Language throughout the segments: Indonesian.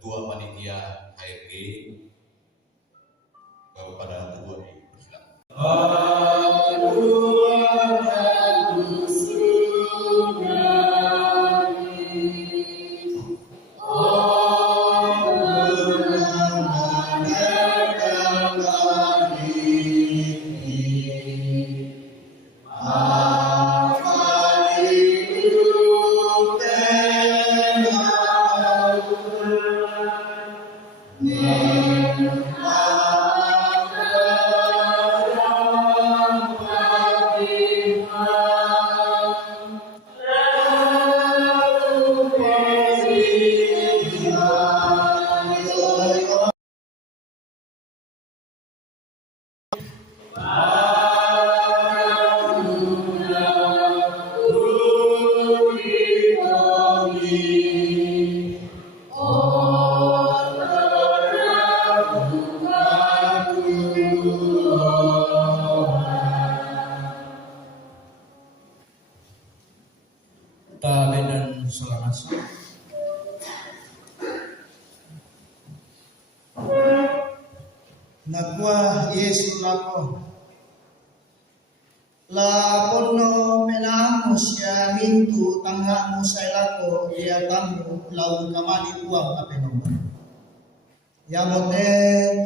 Ketua Panitia HRG kepada Ketua Tabenan Solanasa Nakwa Yesu lako la pono melamo siya mintu tangha mo sa ilako iya tamu laun kamali uang kapenomo yamote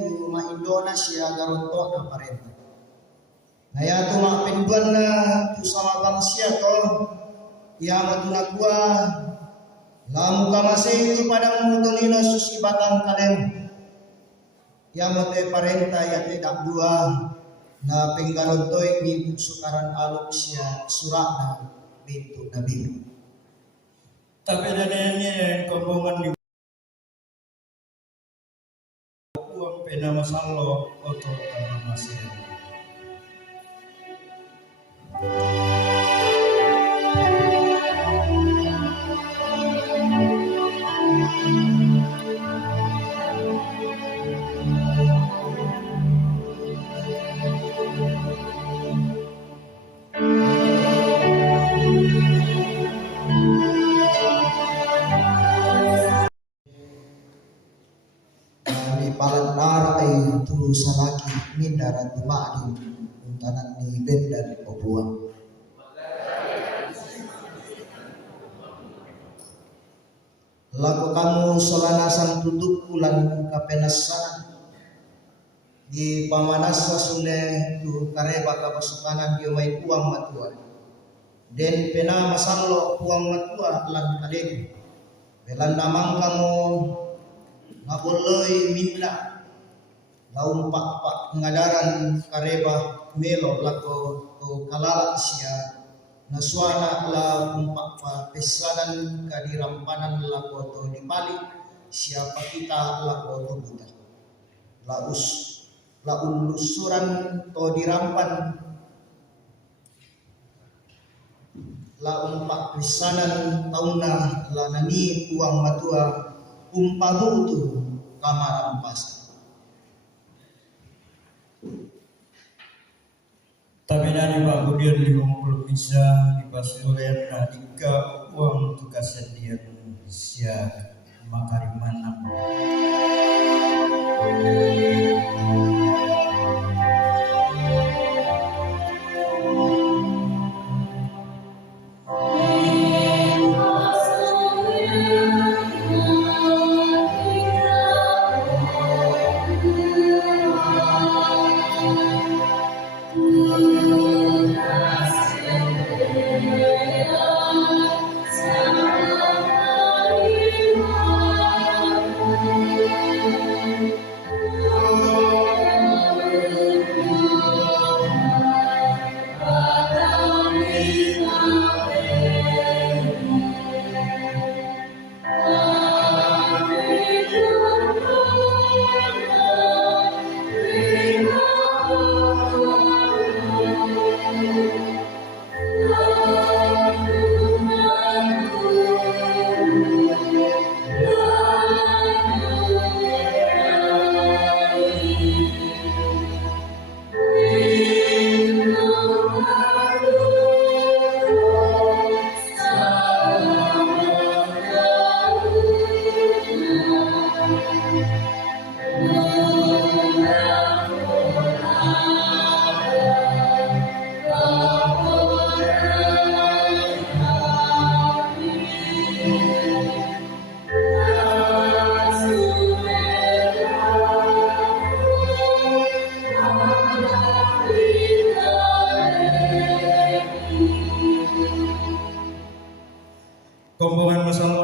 tu maindona siya garonto na parenta ngaya tu mapinduan na tu sama bangsia to yamot nakwa lamu kamasay tu padang mutulino susibatang kalem yamote parenta yate dakdua na penggalon toy mintu sukaran alok siya surat na mintu nabi. tabenan ini kombongan di uang pena masallo oto karena masih Palat naray tu salaki mindaran dumaadin untanan ni bendan obuang. Laku kamu solanasan tutup pulang kapenasan di pamanasa sune tu kareba kapasukanan dia mai puang matua den pena masallo puang matua lan kaleng belan namang kamu ngaboloy minna laun pak ngadaran kareba melo lako to kalala sia naswana la umpak pesanan kadirampanan lako to dibalik siapa kita lako to buta laun lusuran to dirampan la umpak pesanan tauna la nani uang matua umpabutu kamar ampas. tabenan Pak Budian 50 bisa dipasulen adika uang tugasan dia siap makariman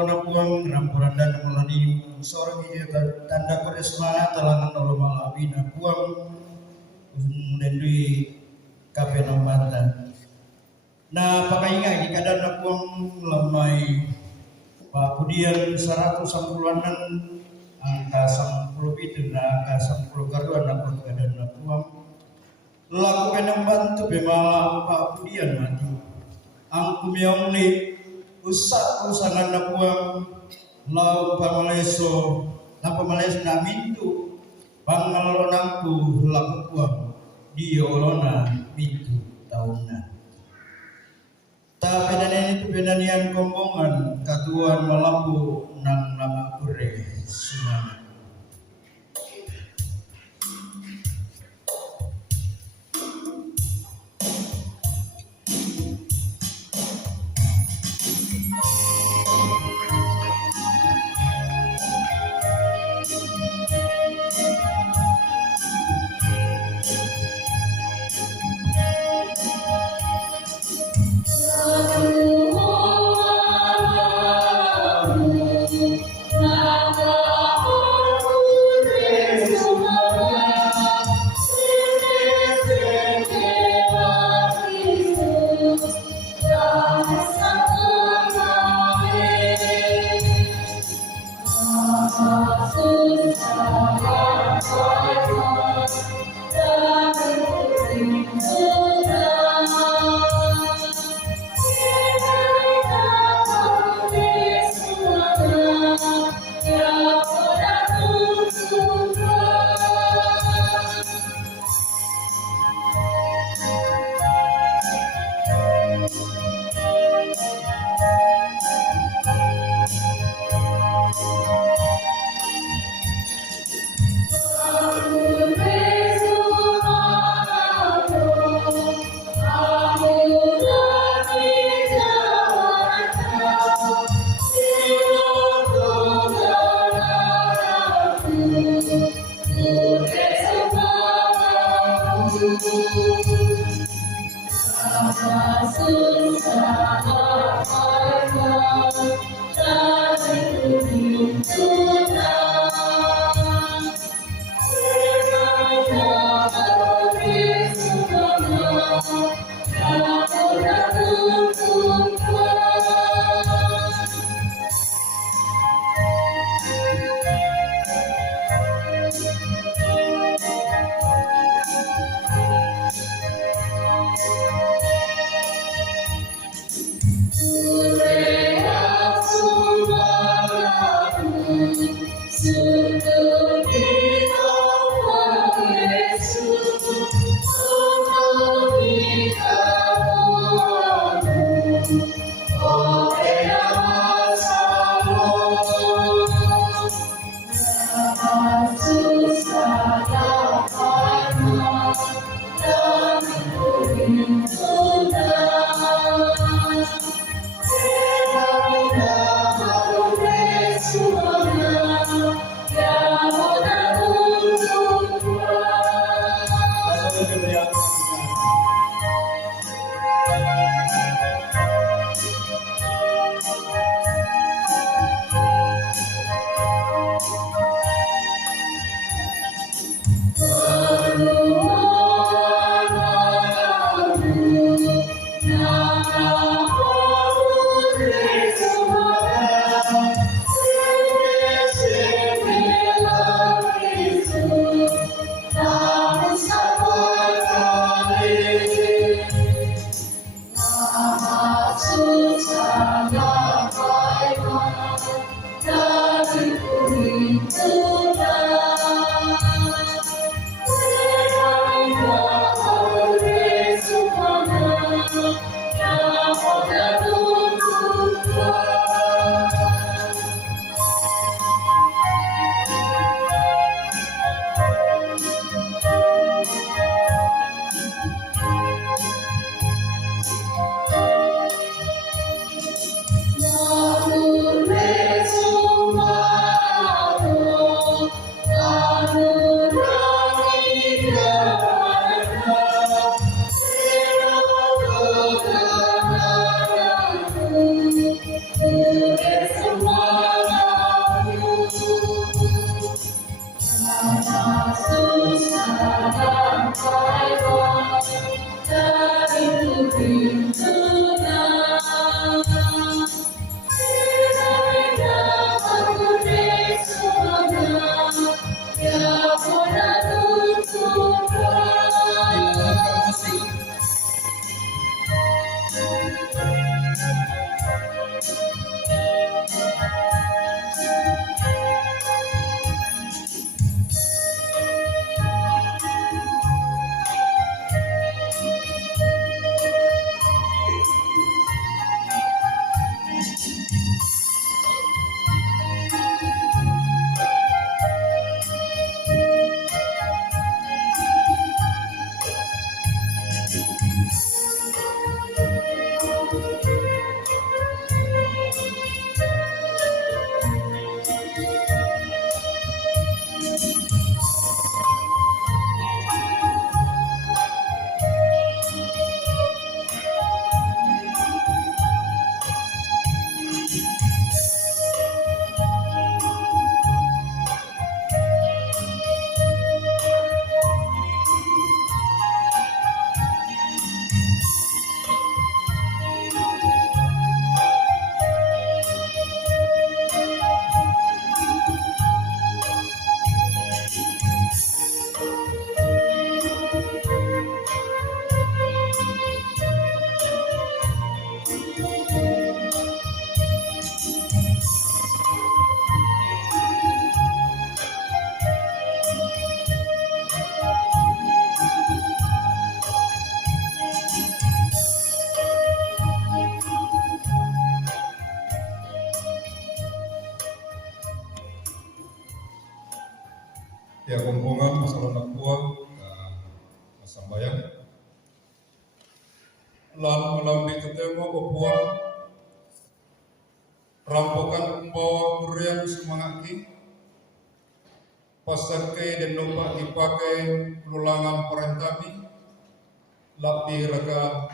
salo na puang rampuran dan melani sorong ini tanda kore semangat talangan nolong malabi na puang mendendui kafe nombatan. Na pakainga di kadang na puang lamai papudian 110-an angka 10 itu na angka 10 karuan na puang kadang na puang laku penambantu bemala papudian mati. Ang kumiyong ni usangan na puang lau pamaleso na mintu pangalonangku laku puang diolona mintu tahunan. Tapi dan itu penanian kombongan katuan malambu nang nama kure sumana. Kia kompongan masalah nak buang masambayang. Lan melambi ketemu buang rampokan membawa kurian semangaki pasake dan nompak dipakai pelulangan perentami lapi raga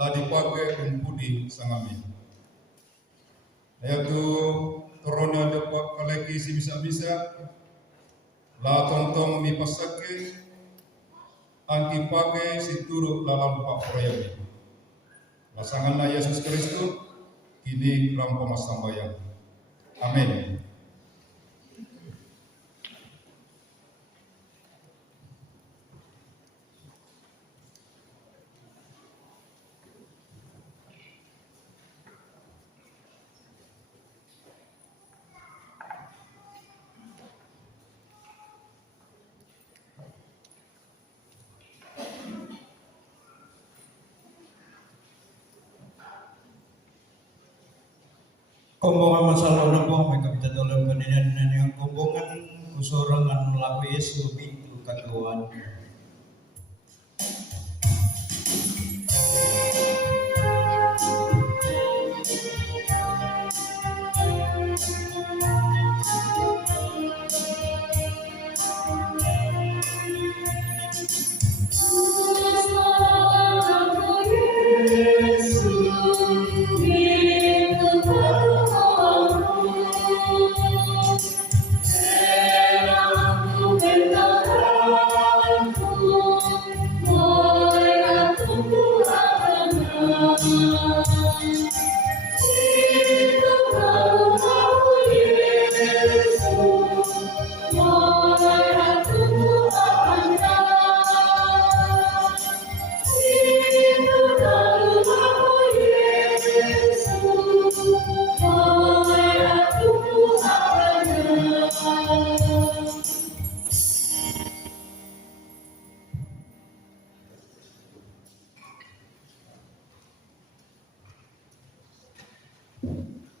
la dipakai umpudi sangami yaitu corona dapat kaleki si bisa-bisa la tontong mi pasake angki pakai si turut dalam pak proyek pasangan Yesus Kristus kini rampo masambayang. Amin. Kombongan masalah nabong may kapitan dalam kandidan yang kombongan kusorangan melaku Yesu pintu kagawan.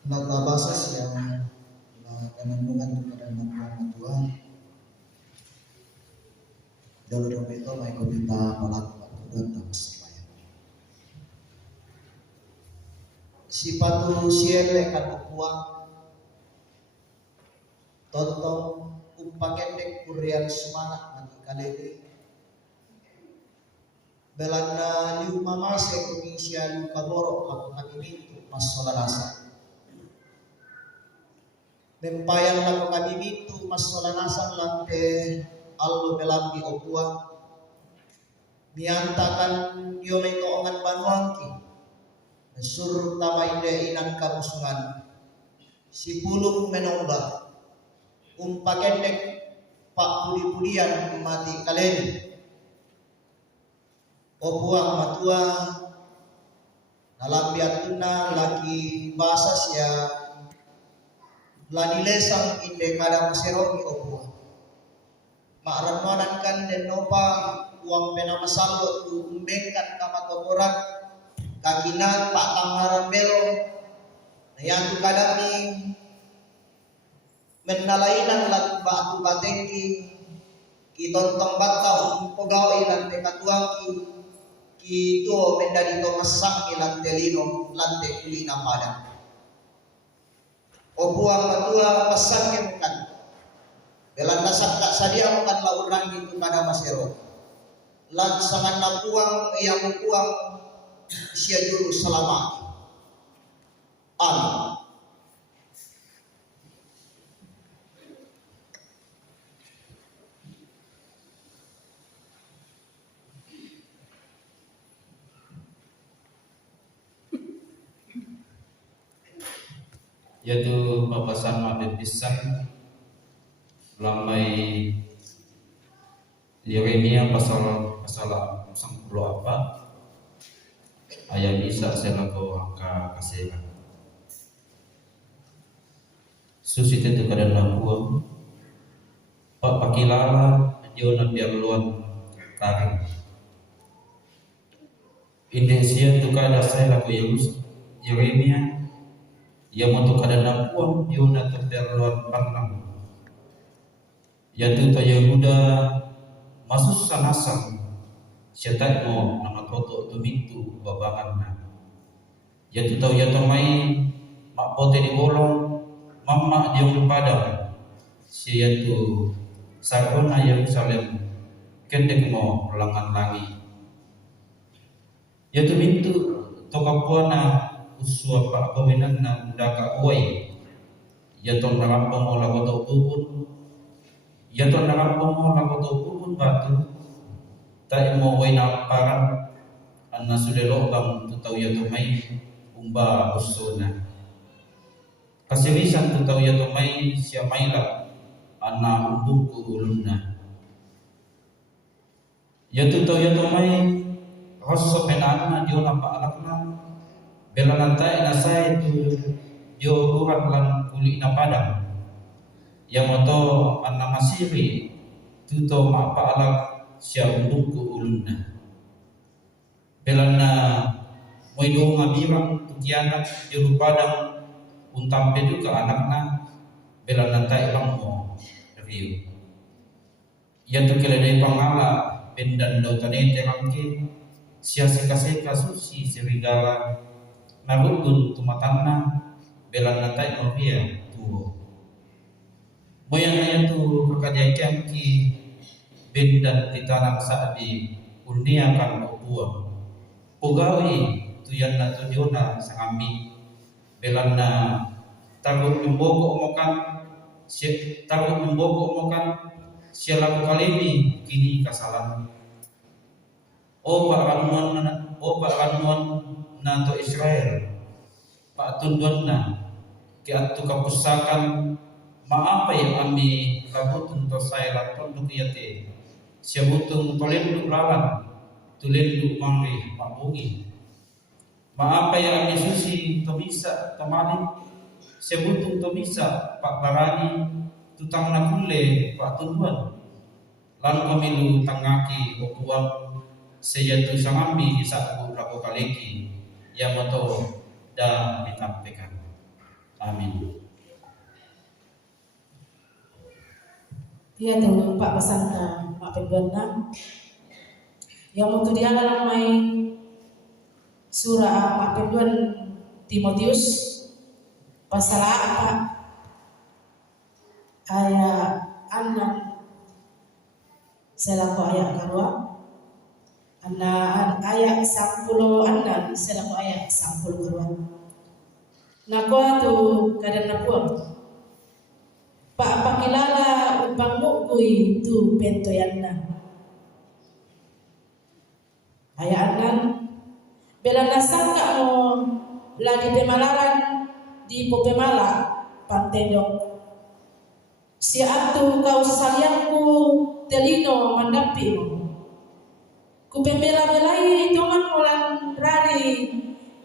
Nata basas yang penandungan kepada nama Tuhan. Jalur itu mai kita melakukan dan sesuai. Sipatu siele kan kuat. Tontong umpakendek kurian semangat mati kaleli. Belanda liu mama sekomisia liu kaboro aku kami itu masalah rasa. Mempayan lagu kami itu masalah nasan lantai allo belambi opua miantakan yo mengoongan banuangki sur tama inde inan kamusungan si pulung menongba umpakendek pak pudi-pudian mati kalen opua matua dalam biatuna laki basas ya lani lesang inde kada maserogi opua makramanan kan den nopa uang pena masalot tu umbengkan kama tokorak kakinan pak tangaran belo yang tu kadami menalainan lat batu batengki kitontong batau pogawai lante katuangki kito mendadi to masang lante lino lante kulina padang opuang matua pasangken kan belan nasak tak sadia kan laurang itu pada masero lansangan napuang yang puang sia juru selama amin. Yaitu papasan mabit pisang lamai Yeremia pasal 10 apa ayat bisa saya lagu angka kasih susi tentu kadang laku pak pakilala dia na biar luan taring Indonesia tu kada saya lagu Yeremia yang untuk kadang laku dia na biar luan panglang yaitu ta Yehuda masus sanasang syatai mo nama toto tumintu babanganna yaitu tau yatomai mak pote di bolong mamma diong padang yaitu sarona Yerusalem kendek mo langan langi yaitu mintu tokapuana usua pak kawinan na undaka uai yaitu narampang mo lagoto pupun yaitu narampang mo lagoto pupun batu tak mo uai naparan anna sudelo bang tutau yaitu mai umba usuna kasirisan tutau yaitu mai siamaila anna umbungku ulunna yaitu tau yaitu mai hosso penana dio nampak alakna bela lantai nasai tu dio urat lan kulit na padang yang moto anna masiri tu to mak alak sia undungku ulunna belana moi do ngabirang tu kiana dio padang untampe juga anakna bela lantai bangmo review yang tu keledai pangala pendan do tanete rangke sia seka susi serigala narukun tumatanna belan natai novia tuo moyang tu kakadiakian ki bendan titanang saadi unia kan obuang pugawi tuyan na tudiona sangami belan na takut membogok mokan sia laku kali ini kini kasalan oh pak ranuan na to Israel pak tunduan na ki atu kapusakan maapa yang ami labutun to saya lapon dukiyate sia butung tolen duk lawan tulen duk mangri pak bungi maapa yang ami susi to bisa tamali sia butung to bisa pak barani tutang na kule pak tunduan lan kamilu tangaki opuang sejatuh sangambi saat berlaku kaleki yang moto dan ditampilkan. Amin. Dia tu Pak Pasangna Pak Penduana yang moto dia dalam main surah Pak Penduan Timotius pasal apa ayat 6 selaku ayat kedua ayat 10 6 selaku ayat 10 kedua nakwa tu kadang napuang pak pakilala upang mukui tu pentoyanna ayat 6 bela nasangka mo lagi pemalaran di popemala pantendok si atu kau sayangku telino mandapi ku pembela-belai toman mulan rari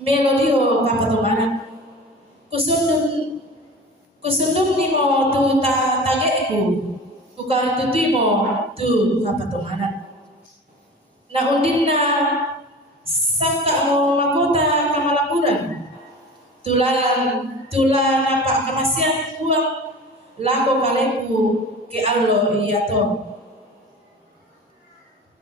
melodio kapatomana kusundum ni mo tu tageku ku karitutui mo tu kapatomana na undinna sangka mo makota kamalapuran tula nampak kemasian uang lako kaleku ke Allah iyato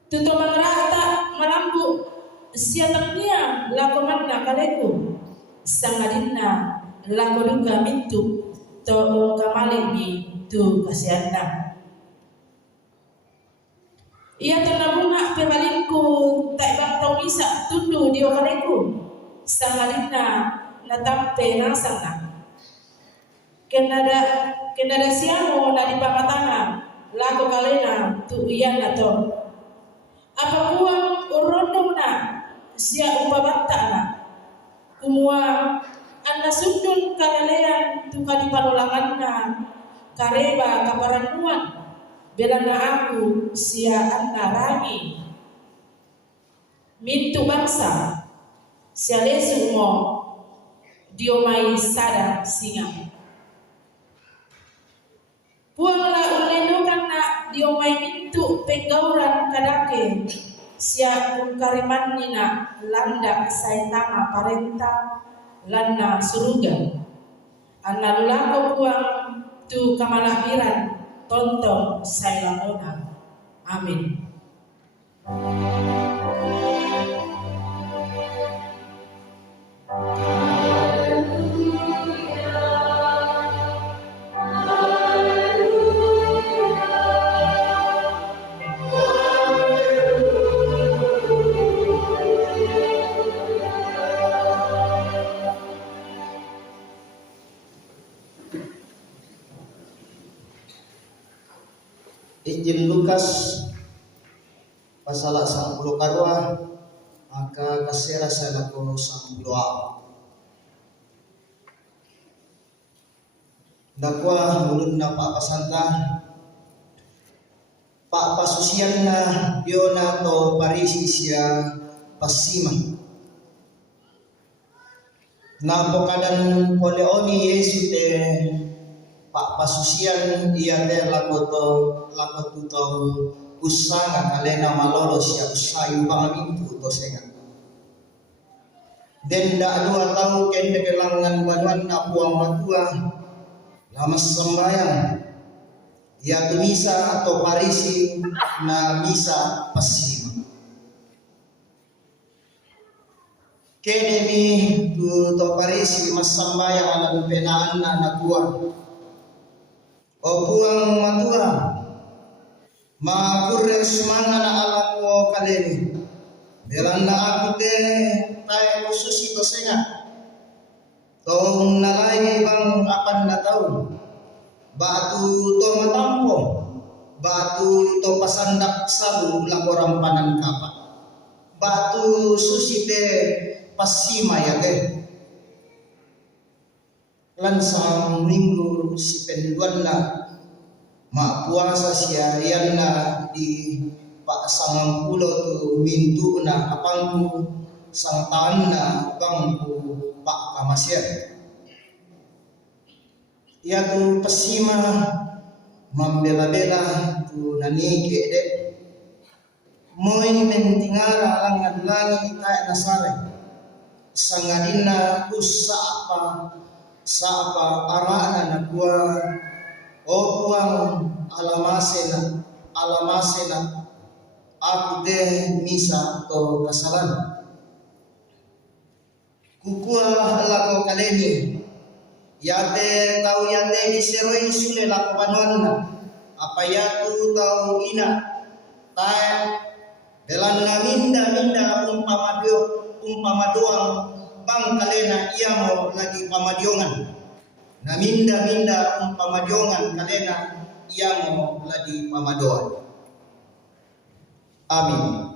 tuto mangrata malambu siatangnya lako manna kaleku sangadinna lako duga mintu to kamali ni tu kasianna ia to nabunga pemalinku tak bantau bisa tundu dio kaleku sangadinna natampe nasanga kenada siamo na di pamatanga lako kalena tu iyan na to apa buang urondong na siya upabata na kumua anna sundun kalalean tu kadipanulangan na kareba kaparanuan bela na aku siya anna rangi mintu bangsa siya lesu mo diomai sada singa puanglah ulendokan na diomai mintu penggauran kadake sia kariman nina landa saitama parenta lana suruga anna lulako puang tu kamalapiran tonton saya lakona. Amin. Injil Lukas pasal 10 karua maka kasera saya lako 10 dakwa mulun na Pak Pasanta Pak Pasusian na biona to Parisi siya pasima na pokadan poleoni Yesu te Pak Pasusian iya te lako to usanga kalena malolo siya usayu bangamin to senga den da 2 tahu kende kelangan banuan na puang matua lama sembayang ya tu misa atau Parisi na misa pasima kene mi tu to Parisi mas sembayang ala penaan na kuat o puang matua makure semana na ala ko kaleni beranda aku te tay khusus itu senga tong nalai bang apan na tahu batu to matampo batu to pasandak sabu laporan panan kapa batu susi te pasima ya te lansang minggu si penduan na ma puasa siya yan na di Pak sangang pulo tu mintu na apangku sang taan na bangku Pak Kamasir ya tu pasima membela-bela tu nanike dek moy mentingara langan langi kaya nasare sangadina sapa arana na kuwa o kuang alamasena aku deh misa to kasalan kukua lako kaleni yate tau yate diseroi sule lako panuanna apa yatu tau ina tae belanna minda umpama doang bang kalena iamo lagi pamadiongan na minda pamadiongan kalena iamo lagi pamadoan. Amin.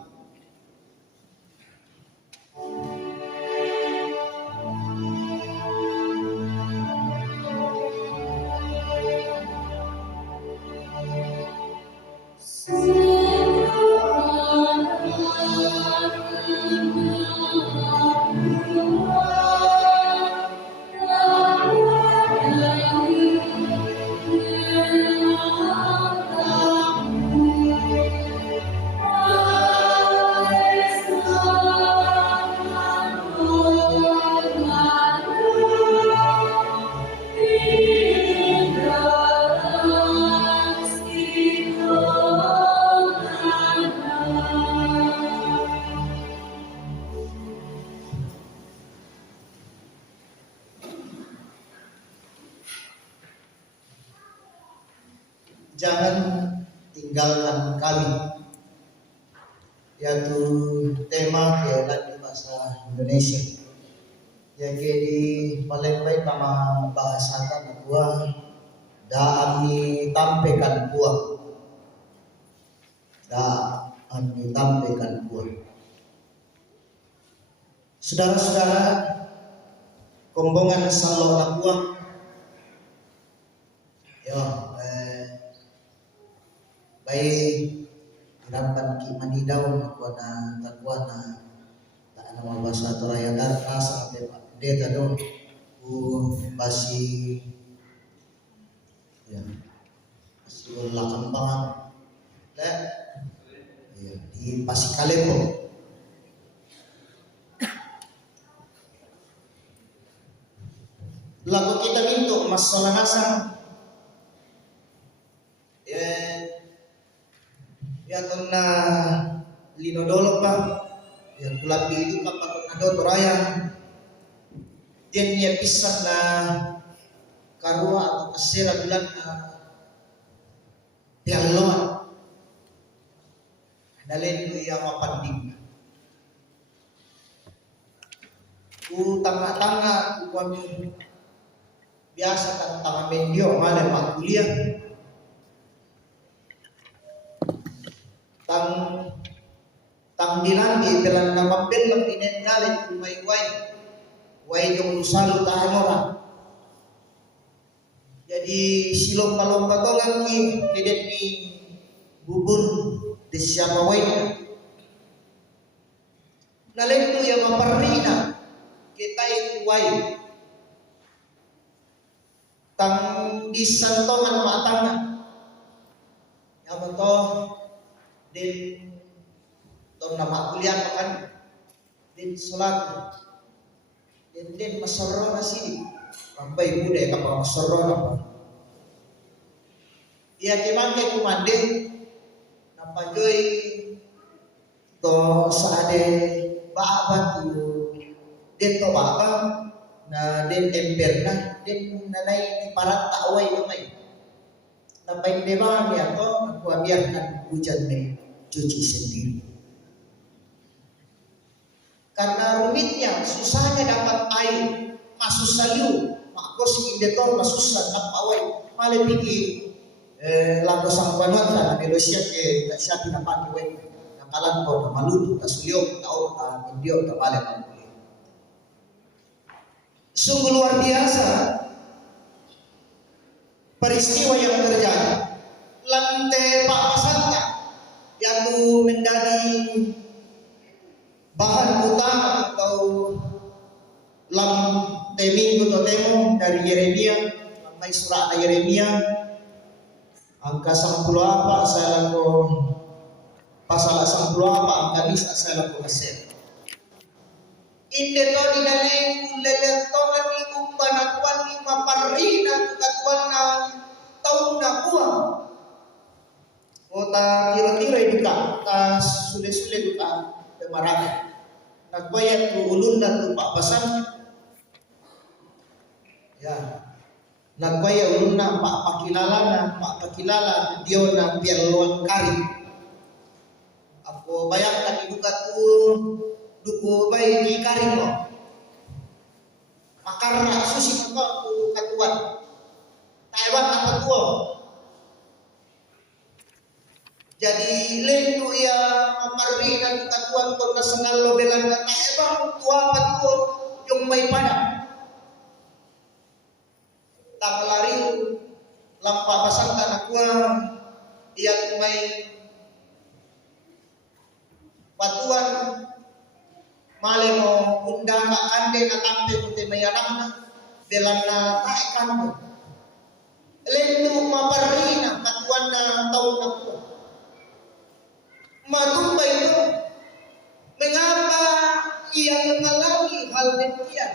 Jangan tinggalkan kami, yaitu tema keadaan di bahasa Indonesia. Jadi di Palembang nama bahasa tanah buah, kami tampilkan buah, kami tampilkan buah. Saudara-saudara, kombongan salor buah, ya. Baik harapan ki manidaw kuana takwana ta nama bahasa toraya darka sampai deta do basi ya basi ulah kembangan le ya di Pasikalepo lagu kita mintu masalah nasang Ya tonna linodolo pa ya kulapi itu kapan ada toraya dia niya pisah na karua atau kasera bulan na pialoa dalin ko iya mapanding ku tanga-tanga kuwan biasa kan tanga mendio male mak kuliah tang dilandi dalam nama belang inen dalit kumai wai jong lusalu tahan orang. Jadi silom palom patongan ni kedet ni bubun di siapa wainya. Nalen tu yang maparina kita itu wai tang disantongan matanga. Yang betul din tahun nama kuliah makan din sholat din masorro nasi sampai budaya kapal masorro apa ia kemangke kumande napa joy to saade baaba tu din to baaba na din emberna din nanay di parat taaway namay napain dewa ya to aku biarkan hujan nih cuci sendiri. Karena rumitnya, susahnya dapat air, masuk salu, makos indetor masusah dapat awal, malah pikir lagu sang panuan kan Indonesia ke tak siapa dapat kue, nakalan kau nama lutu, tak suliok, tahu tak indio, tak malah mampu. Sungguh luar biasa peristiwa yang terjadi. Lantai Pak Pasanta yang menjadi bahan utama atau lam teminggu atau temo dari Yeremia, lamai surat Yeremia angka 10 apa saya laku pasal 10 apa angka bisa saya laku kasih. Inde to dinale leletongan ni umpanakuan ni maparina katuan na taun na kuang. Ota tiro-tiro duka, ta sule-sule duka pemarang. Nagbayad ko ulun na lupa basan. Ya. Nagbayad ulun na pakilala Dio na pialuan kari. Ako bayangkan iduka tu duku bay ni kari mo. Makarna susi ko tu katuan. Taiwan apa tuo? Jadi lendu ia memarina katuan kota sengal lo belang kata ebang tua patuo yung may pada tak lari lampa pasang tanah gua ia may patuan male mo undang ka ande na tampe puti mayanang na belang na taekan mo lendu memarina katuan na taon na gua Matumba itu mengapa ia mengalami hal demikian?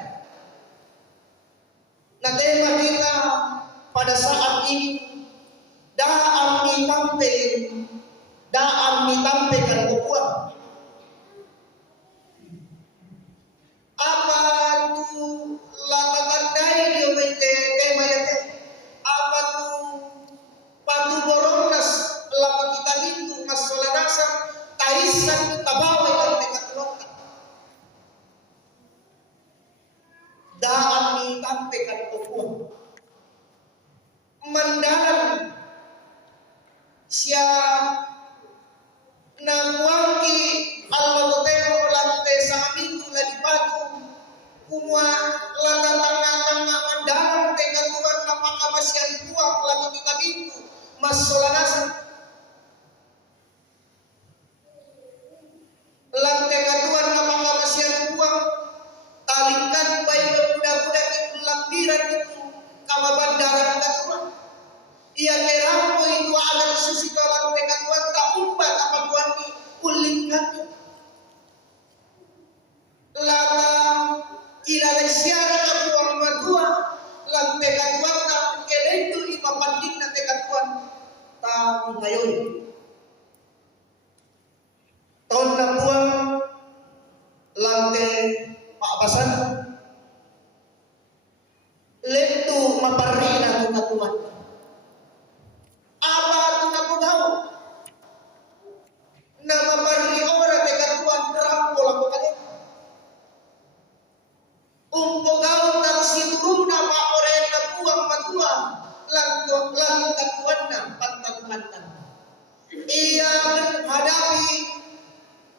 Nah tema kita pada saat ini daan ditampilkan ukuran. Apa tu latatan dari dia mete tema itu? Apa tu patu borongnas lapat kita itu masalah dasar taisan tabawa dan tekatuan daan ni tampekan tukuan mandalan siya nangwangi almatotero lante sa amin tu ladipatu kumwa lata tanga mandalan tekatuan napakamasyan tuang lato kita bintu masalah lantai katuan apakah masih buang talingkan baik budak-budak itu lampiran itu kama bandaran katuan ia kerampo itu agar susi ke lantai katuan tak umpat apa tuan ni kulingkan lata ilalai siara katuan madua lantai katuan tak kelendu lima panding lantai katuan tak ngayon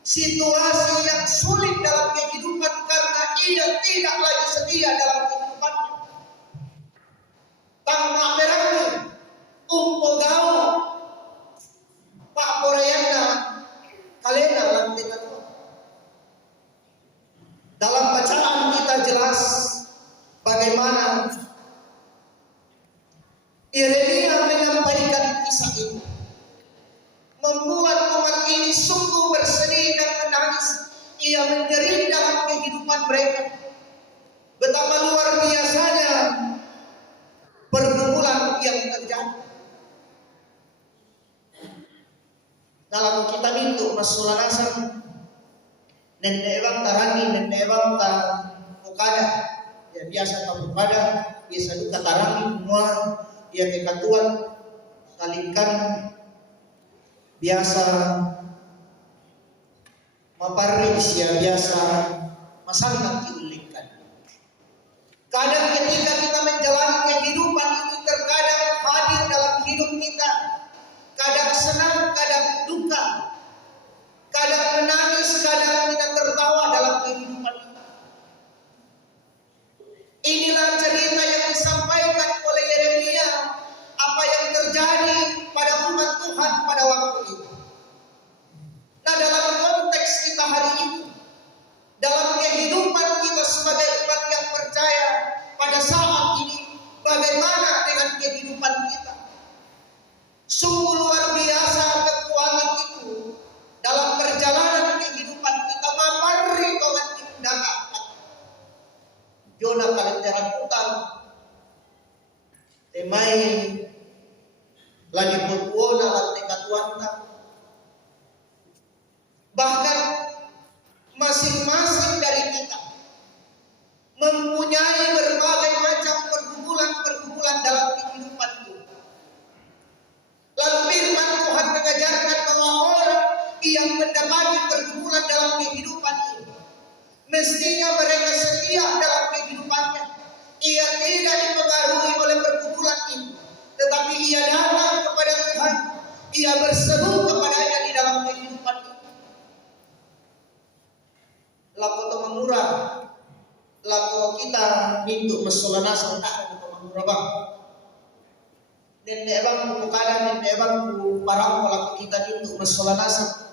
situasi yang sulit dalam kehidupan karena ia tidak lagi setia dalam kehidupannya. Tangga merangnya, umpo gao, Pak Porayana, kalena lantai kedua. Dalam bacaan kita jelas bagaimana Yeremia menyampaikan kisah ini, membuat umat ini sungguh bersedih dan menangis. Ia menjerit dalam kehidupan mereka. Betapa luar biasanya pergumulan yang terjadi. Dalam kitab itu masulanasan nenek bang tarani, nenek bang mukada, ya biasa tahu mukada, biasa duka tarani semua, ia kekatuan, salingkan biasa maparis ya biasa masangkan diulingkan. Kadang ketika kita menjalani kehidupan itu terkadang hadir dalam hidup kita, kadang senang, kadang duka, kadang menangis, kadang kita tertawa dalam kehidupan kita. Inilah cerita yang disampaikan oleh Yeremia, apa yang terjadi pada umat Tuhan pada waktu itu. Nah, dalam konteks kita hari ini, dalam kehidupan kita sebagai umat yang percaya pada saat ini, bagaimana dengan kehidupan kita? Sungguh luar biasa kekuatan itu dalam perjalanan kehidupan kita. Mapari kawan tindakan Jona kalentera utang temai lagi berpuona lantai katuanta. Bahkan masing-masing dari kita mempunyai berbagai macam pergumulan dalam kehidupan itu. Lalu firman Tuhan mengajarkan bahwa orang yang mendapati pergumulan dalam kehidupan ini, mestinya mereka setia dalam kehidupannya. Ia tidak dipengaruhi oleh pergumulan ini, tetapi ia datang kepada Tuhan, ia berseru kepadanya di dalam kehidupan ini. Laku to mengurang, laku kita mintu mesolanasan tak untuk mengurang bang. Nenek bang kadang nenek bang parang laku kita mintu mesolanasan,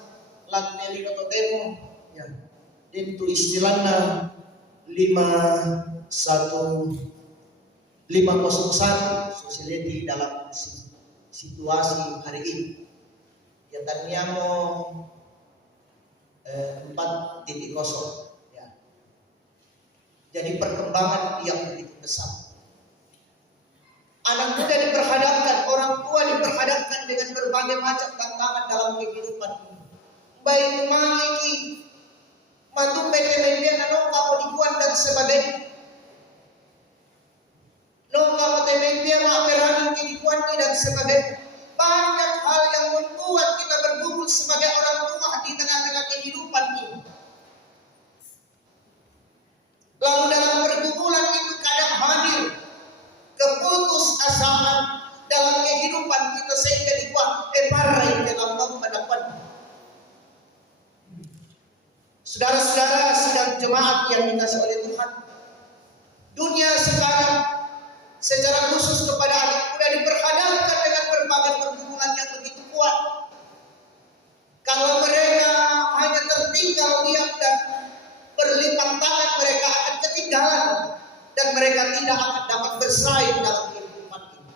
laku neli to temo, ya. Itu istilahnya 501 society dalam situasi hari ini. Ya tadinya mau 4.0 ya. Jadi perkembangan yang begitu besar. Anak muda diperhadapkan, orang tua diperhadapkan dengan berbagai macam tantangan dalam kehidupan ini. Baik mangiki, matu PT no kamu dikuan dan sebagainya. No kamu TMP maperani dikuan dan sebagainya. Banyak hal yang membuat kita bergumul sebagai orang tua di tengah-tengah kehidupan ini. Lalu dalam pergumulan itu kadang hadir keputusasaan dalam kehidupan kita sehingga dibuat parai dalam pendapat. Saudara-saudara sedang jemaat yang dikasih oleh Tuhan, dunia sekarang secara khusus kepada anak muda diperhadapkan dengan berbagai pergumulan yang begitu kuat. Kalau mereka hanya tertinggal diam dan berlipat tangan, mereka akan ketinggalan dan mereka tidak akan dapat bersaing dalam kehidupan ini.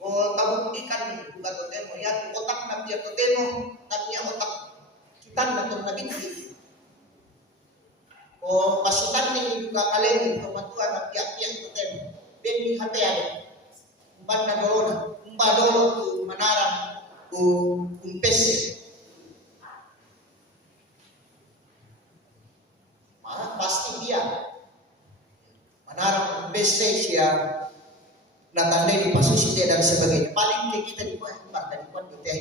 Oh, tamu ikan buka totemo ya, otak nabi totemo, tapi otak kita nabi nabi. O pasukan ni juga kalian kematuan na pihak-pihak itu tem ben di hapean umpan na dorona umba dolo tu manara umpese pasti dia manara umpese siya natandai di pasusite dan sebagainya. Paling kita di kuat dari kuat kita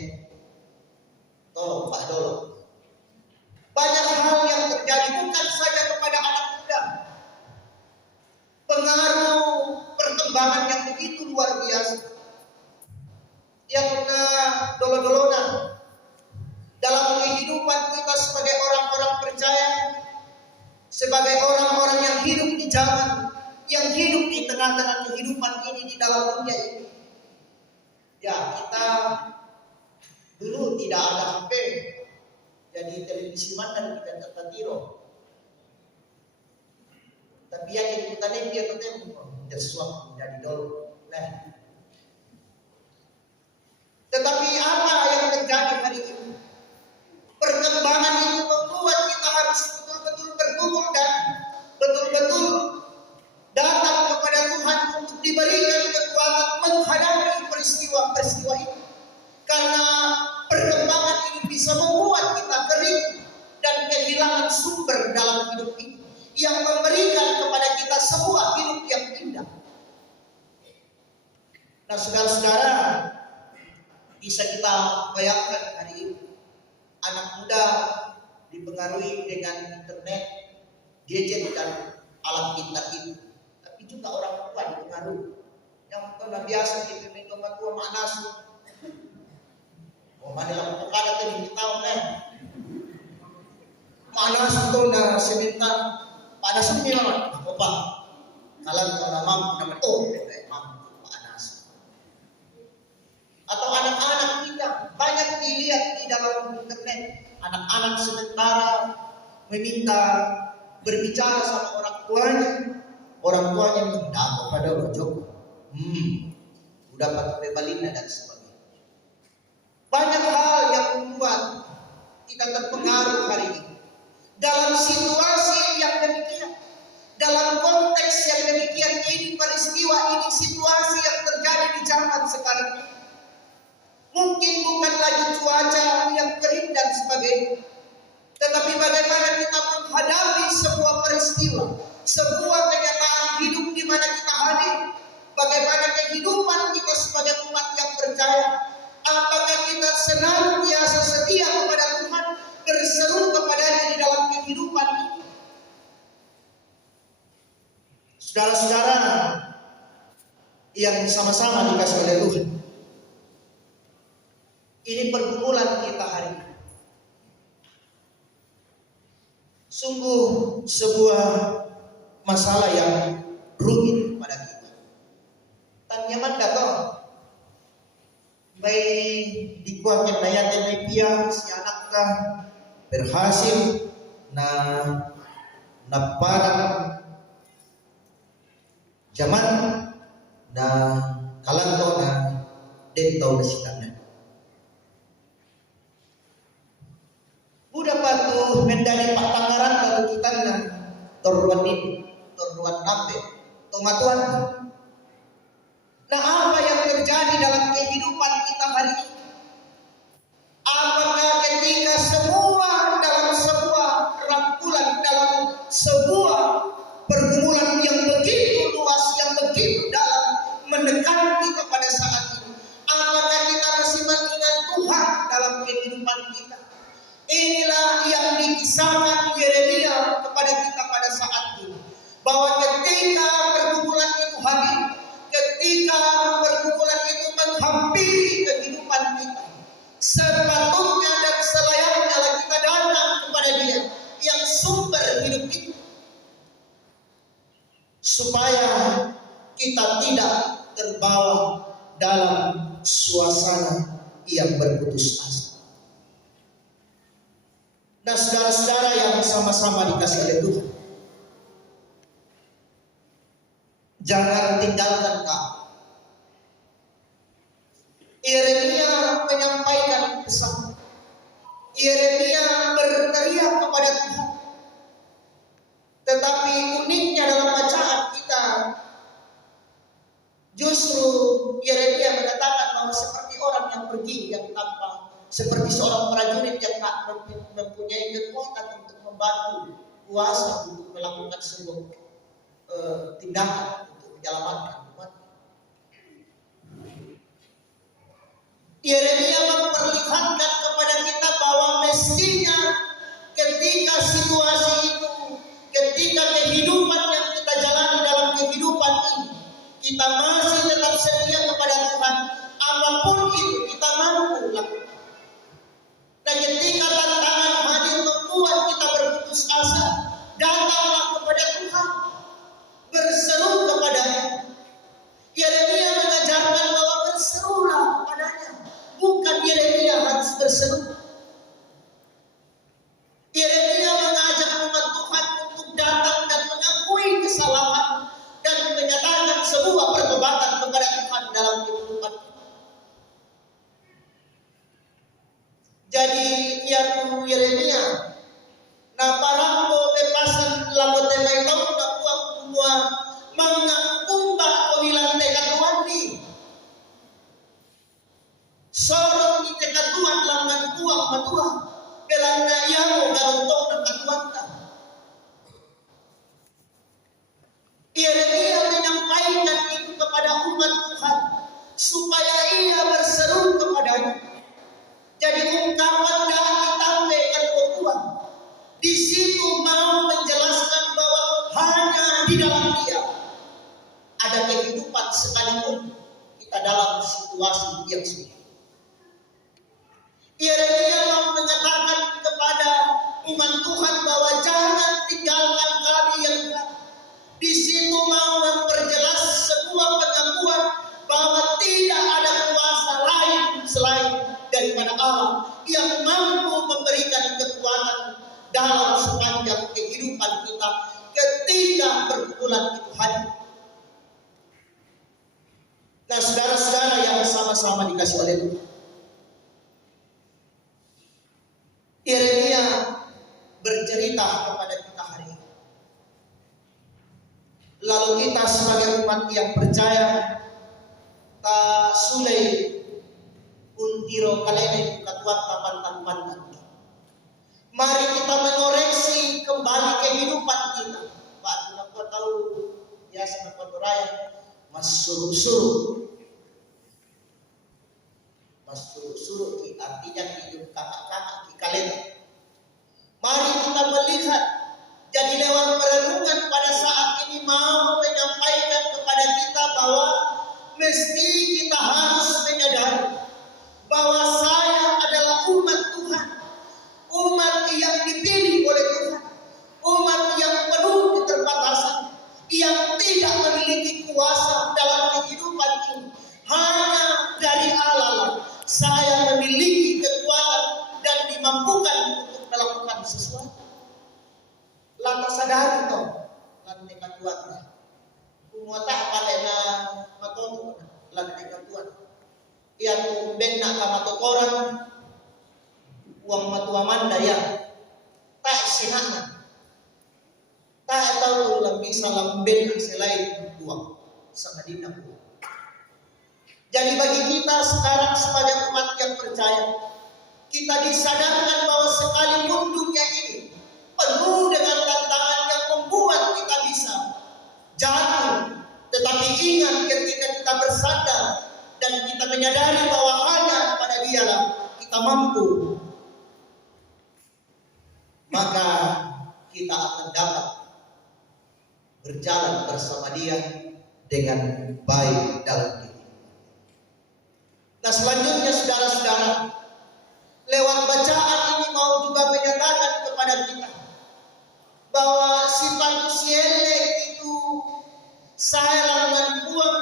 tolong Pak Dolo. Banyak hal yang terjadi bukan saja kepada anak muda. Pengaruh perkembangan yang begitu luar biasa. Yang ke dolo-dolona dalam kehidupan kita sebagai orang-orang percaya, sebagai orang-orang yang hidup di zaman, yang hidup di tengah-tengah kehidupan ini di dalam dunia ini. Ya, kita dulu tidak ada HP, jadi televisi mana kita tak tiro. Tapi yang kita dia ketemu sesuatu dari dulu. Nah, tetapi apa yang terjadi hari ini? Perkembangan itu membuat kita harus betul-betul bergumul dan betul-betul datang kepada Tuhan untuk diberikan kekuatan menghadapi peristiwa-peristiwa ini. Karena perkembangan ini bisa membuat kita kering dan kehilangan sumber dalam hidup ini, yang memberikan kepada kita sebuah hidup yang indah. Nah, saudara-saudara, bisa kita bayangkan hari ini anak muda dipengaruhi dengan internet, gadget dan alat pintar itu. Tapi juga orang tua dipengaruhi. Yang pernah biasa dipimpin orang tua maknasu. Oh, mana lah pokok ada tadi tahu nih. Maknasu tu na sebentar. Pada sini mana? Apa pak? Kalau orang mampu nama mampu maknasu. Atau anak-anak kita banyak dilihat di dalam internet, anak-anak sementara meminta berbicara sama orang tuanya minta pada rojok, udah pakai balina dan sebagainya. Banyak hal yang membuat kita terpengaruh hari ini. Dalam situasi yang demikian, dalam konteks yang demikian, ini peristiwa, ini situasi yang terjadi di zaman sekarang ini. Mungkin bukan lagi cuaca yang kering dan sebagainya, tetapi bagaimana kita menghadapi sebuah peristiwa, sebuah kenyataan hidup di mana kita hadir, bagaimana kehidupan kita sebagai umat yang percaya. Apakah kita senantiasa setia kepada Tuhan, berseru kepadanya di dalam kehidupan ini? Saudara-saudara yang sama-sama dikasih oleh Tuhan, ini pergumulan kita hari ini. Sungguh sebuah masalah yang rumit pada kita. Tanyaman datang, baik dikuatkan daya tenai pia si anaknya berhasil na parang zaman na kalanto na dentau na sitanda. Budak patuh mendani pak tangaran lalu kita na torruan nabe tomatuan. Nah, apa yang terjadi dalam kehidupan kita hari ini? Apakah ketika semua dalam sebuah rangkulan, dalam sebuah pergumulan yang begitu luas, yang begitu dalam mendekat kita pada saat ini, apakah kita masih mengingat Tuhan dalam kehidupan kita? Inilah yang dikisahkan Yeremia kepada kita pada saat ini, bahwa ketika pergumulan itu hadir, ketika pergumulan itu menghampiri kehidupan kita, sepatutnya dan selayaknya kita datang kepada Dia yang sumber hidup kita, supaya kita tidak terbawa dalam suasana yang berputus asa. Nah, saudara-saudara yang sama-sama dikasih oleh Tuhan, jangan tinggalkan kamu. Yeremia menyampaikan pesan. Yeremia berteriak kepada Tuhan. Tetapi uniknya dalam bacaan kita, justru Yeremia mengatakan bahwa seperti orang yang pergi yang tanpa, seperti seorang prajurit yang tak mempunyai kekuatan untuk membantu kuasa untuk melakukan sebuah tindakan untuk menyelamatkan umat. Yeremia memperlihatkan kepada kita bahwa mestinya ketika situasi itu, ketika kehidupan yang kita jalani dalam kehidupan ini, kita masih tetap setia kepada Tuhan, apapun itu kita mampu lakukan. Dan ketika situasi yang sulit. Yeremia mau mengatakan kepada umat Tuhan bahwa jangan tinggalkan kami yang benar. Di situ mau memperjelas sebuah pengakuan bahwa tidak ada kuasa lain selain daripada Allah yang mampu memberikan kekuatan dalam sepanjang kehidupan kita ketika pergumulan itu hadir. Nah, saudara-saudara yang sama-sama dikasih oleh Tuhan, Yeremia bercerita kepada kita hari ini. Lalu kita sebagai umat yang percaya, ta sulai untiro kalene katuat tapan-tapan. Mari kita mengoreksi kembali kehidupan kita. Pak, kita tahu ya sama raya mas suruh-suruh artinya hidup kakak-kakak di kalender. Mari kita melihat, jadi lewat perenungan pada saat ini mau menyampaikan kepada kita bahwa mesti kita harus menyadari bahwa saya adalah umat Tuhan, umat yang dipilih oleh Tuhan, umat yang penuh keterbatasan, yang tidak memiliki kuasa dalam kehidupan ini. Hanya dari Allah saya memiliki kekuatan dan dimampukan untuk melakukan sesuatu. Lantas sadar itu, lantai katuan. Umuata palena matono, lantai katuan. Yang benda kamatokoran, uang matua mandaya, tak sinana. Tak tahu lebih salam benda selain uang, sangat dinam. Jadi bagi kita sekarang sebagai umat yang percaya, kita disadarkan bahwa sekalipun dunia ini penuh dengan tantangan yang membuat kita bisa jatuh, tetapi ingat ketika kita bersandar dan kita menyadari bahwa hanya pada Dialah kita mampu, maka kita akan dapat berjalan bersama Dia dengan baik dalam diri. Nah, selanjutnya saudara-saudara, lewat bacaan ini mau juga menyatakan kepada kita bahwa sifat siele itu saya lawan buang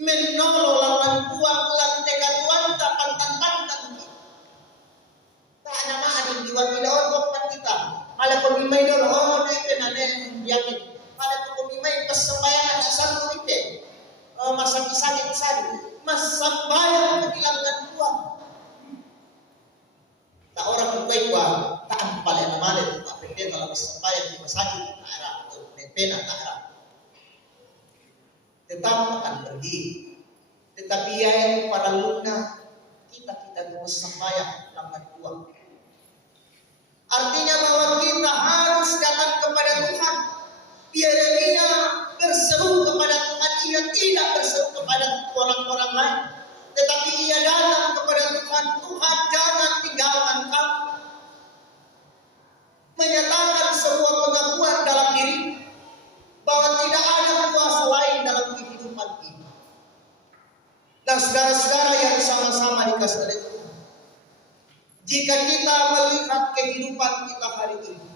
menolong lawan buang lantai katuan tak pantan-pantan. Tak nama adik diwakili orang kita. Ada pemimai dulu orang naik ke nane yang ini. Ada pemimai persembayangan asal itu. Masa kisah mas sambayang kehilangan uang. Tak orang baik wah tak ampal yang namanya tak pendek kalau sambayang di masjid tak ada atau pena tak ada. Tetap akan pergi. Tetapi yang pada lunak kita mau sambayang dapat uang. Artinya bahwa kita harus datang kepada Tuhan. Yeremia berseru kepada Tuhan, ia tidak berseru kepada orang-orang lain, tetapi ia datang kepada Tuhan. Tuhan, jangan tinggalkan kami. Menyatakan sebuah pengakuan dalam diri bahwa tidak ada kuasa lain dalam kehidupan ini. Dan saudara-saudara yang sama-sama dikasih oleh Tuhan, jika kita melihat kehidupan kita hari ini,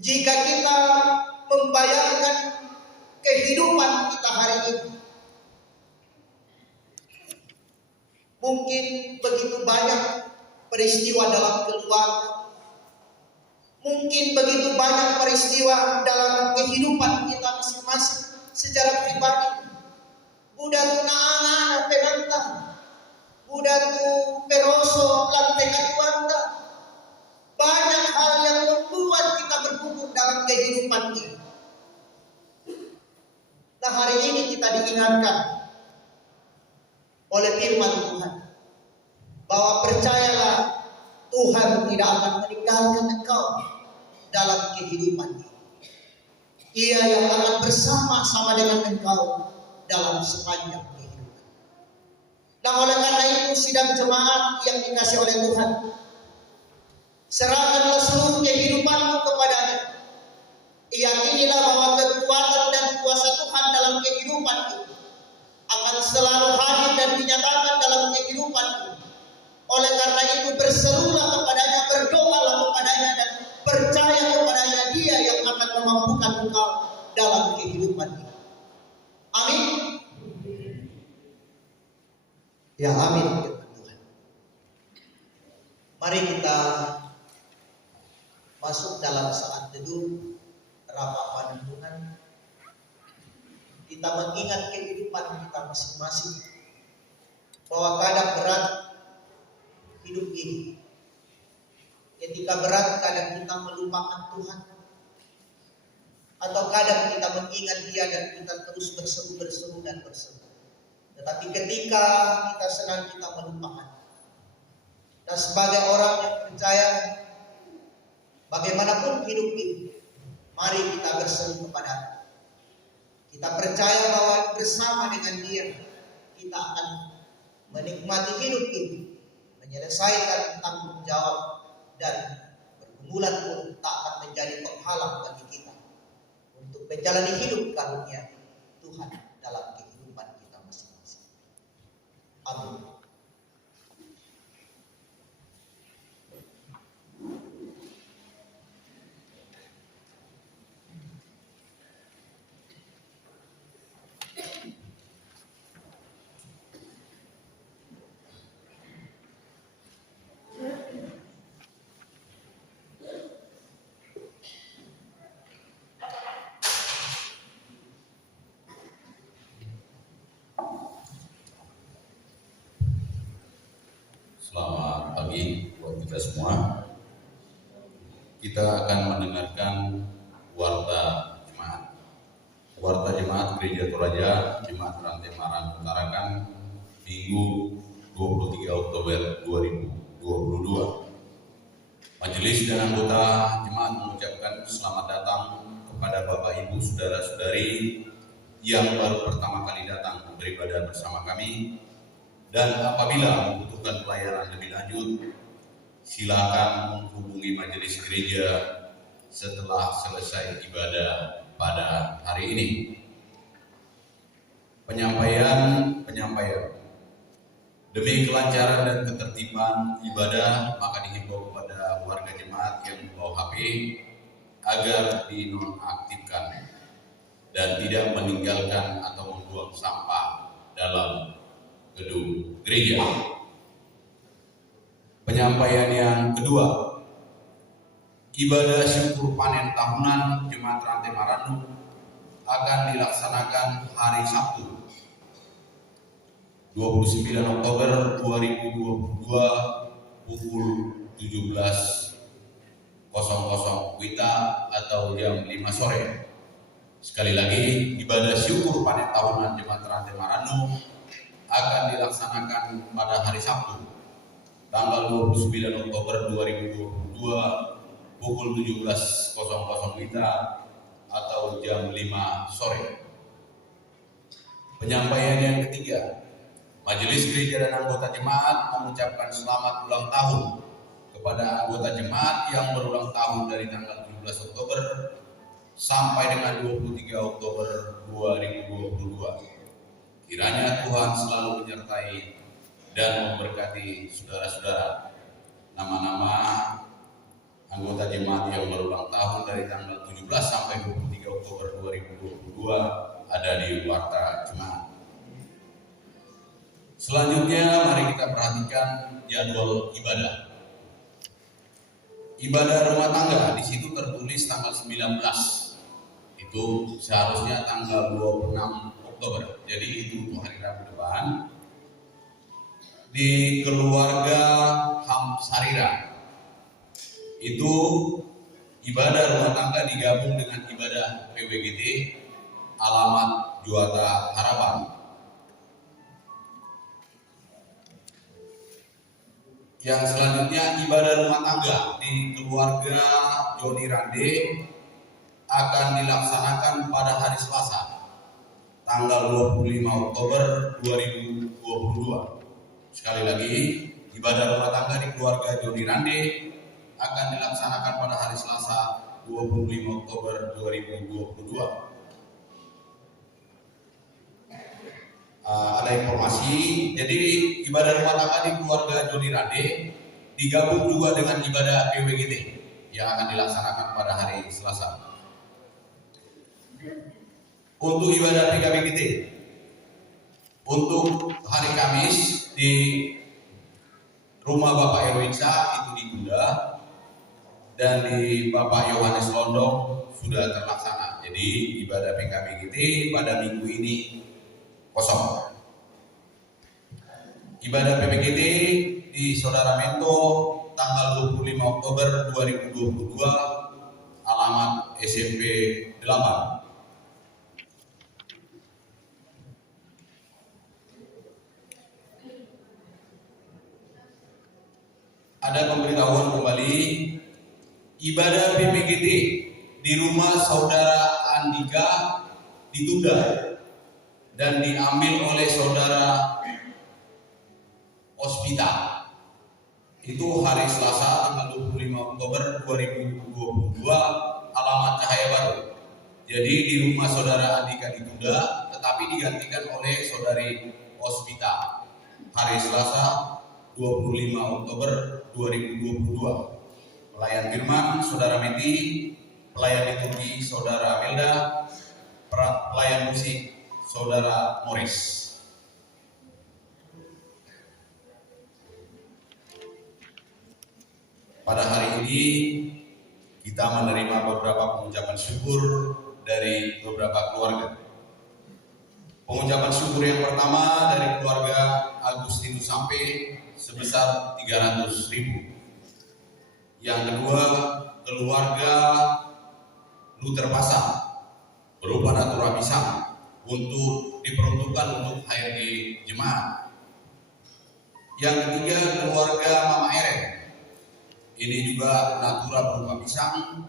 jika kita membayangkan kehidupan kita hari ini, mungkin begitu banyak peristiwa dalam keluarga, mungkin begitu banyak peristiwa dalam kehidupan kita masing-masing secara pribadi. Budak anak penanta, budak peroso lantai katuanta. Banyak hal yang membuat kita berkumpul dalam kehidupan ini. Nah, hari ini kita diingatkan oleh firman Tuhan bahwa percayalah Tuhan tidak akan meninggalkan engkau dalam kehidupan ini. Ia yang akan bersama-sama dengan engkau dalam sepanjang kehidupan. Nah, oleh karena itu sidang jemaat yang dikasih oleh Tuhan, serahkanlah seluruh kehidupanmu kepada-Nya. Yakinilah bahwa kekuatan dan kuasa Tuhan dalam kehidupan ini akan selalu hadir dan dinyatakan dalam kehidupanmu. Oleh karena itu berserulah kepadanya, berdoalah kepadanya, dan percaya kepadanya, Dia yang akan memampukan engkau dalam kehidupan ini. Amin. Ya amin. Tuhan. Mari kita masuk dalam saat teduh rapat panentungan. Kita mengingat kehidupan kita masing-masing, bahwa kadang berat hidup ini. Ketika berat kadang kita melupakan Tuhan, atau kadang kita mengingat Dia dan kita terus berseru dan berseru. Tetapi ketika kita senang, kita melupakan. Dan sebagai orang yang percaya, bagaimanapun hidup ini, mari kita berseru kepada. Kita percaya bahwa bersama dengan Dia kita akan menikmati hidup ini, menyelesaikan tanggung jawab, dan pergumulan pun tak akan menjadi penghalang bagi kita untuk menjalani hidup karunia Tuhan dalam kehidupan kita masing-masing. Amin. Selamat pagi buat kita semua. Kita akan mendengarkan warta jemaat. Warta jemaat Gereja Toraja, Jemaat Rantai Maran Utarakan, Minggu 23 Oktober 2022. Majelis dan anggota jemaat mengucapkan selamat datang kepada Bapak Ibu Saudara-saudari yang baru pertama kali datang beribadah bersama kami. Dan apabila membutuhkan pelayanan lebih lanjut, silakan menghubungi majelis gereja setelah selesai ibadah pada hari ini. Penyampaian. Demi kelancaran dan ketertiban ibadah, maka dihimbau kepada warga jemaat yang membawa HP agar dinonaktifkan dan tidak meninggalkan atau membuang sampah dalam gedung gereja. Penyampaian yang kedua, ibadah syukur panen tahunan Jemaat Rantai Marannu akan dilaksanakan hari Sabtu 29 Oktober 2022 pukul 17.00 WITA atau jam 5 sore. Sekali lagi, ibadah syukur panen tahunan Jemaat Rantai Marannu akan dilaksanakan pada hari Sabtu tanggal 29 Oktober 2022 pukul 17.00 WITA atau jam 5 sore. Penyampaian yang ketiga, Majelis Gereja dan anggota jemaat mengucapkan selamat ulang tahun kepada anggota jemaat yang berulang tahun dari tanggal 17 Oktober sampai dengan 23 Oktober 2022. Kiranya Tuhan selalu menyertai dan memberkati saudara-saudara. Nama-nama anggota jemaat yang berulang tahun dari tanggal 17 sampai 23 Oktober 2022 ada di warta jemaat. Selanjutnya mari kita perhatikan jadwal ibadah. Ibadah rumah tangga di situ tertulis tanggal 19. Itu seharusnya tanggal 26 Oktober. Jadi itu untuk hari Rabu depan. Di keluarga Ham Sarira itu ibadah rumah tangga digabung dengan ibadah PWGT alamat Juwata Harapan. Yang selanjutnya ibadah rumah tangga di keluarga Joni Rande akan dilaksanakan pada hari Selasa tanggal 25 Oktober 2022. Sekali lagi, ibadah rumah tangga di keluarga Joni Rande akan dilaksanakan pada hari Selasa 25 Oktober 2022. ada informasi, jadi ibadah rumah tangga di keluarga Joni Rande digabung juga dengan ibadah PWGT yang akan dilaksanakan pada hari Selasa. Untuk ibadah PKBGT untuk hari Kamis di rumah Bapak Erwinsa itu ditunda, dan di Bapak Yohanes Londong sudah terlaksana. Jadi ibadah PKBGT pada minggu ini kosong. Ibadah PPGT di Saudara Mento tanggal 25 Oktober 2022, alamat SMP 8. Ada pemberitahuan kembali, ibadah PPGT di rumah Saudara Andika ditunda dan diambil oleh Saudara Ospita. Itu hari Selasa tanggal 25 Oktober 2022, alamat Cahaya Baru. Jadi di rumah Saudara Andika ditunda tetapi digantikan oleh Saudari Ospita hari Selasa 25 Oktober 2022. Pelayan firman Saudara Meti, pelayan liturgi Saudara Melda, pelayan musik Saudara Morris. Pada hari ini kita menerima beberapa pengucapan syukur dari beberapa keluarga. Pengucapan syukur yang pertama dari keluarga Agustinus Sampai sebesar 300.000. Yang kedua, keluarga Luther Pasang berupa natura pisang untuk diperuntukkan untuk HRD jemaat. Yang ketiga, keluarga Mama Eren. Ini juga natura berupa pisang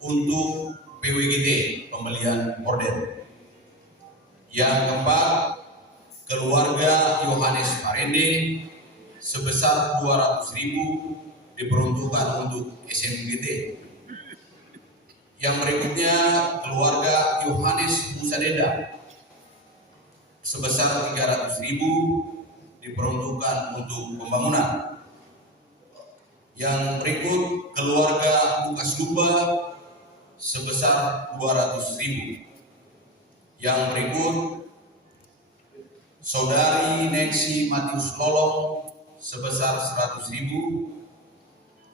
untuk PWGT pembelian orden. Yang keempat, keluarga Yohanes Parende sebesar 200.000 diperuntukkan untuk SMGT. Yang berikutnya, keluarga Yohanes Musadenda sebesar 300.000 diperuntukkan untuk pembangunan. Yang berikut, keluarga Lukas Luba sebesar 200.000. Yang berikut, Saudari Nexi Matius Lolong sebesar 100.000.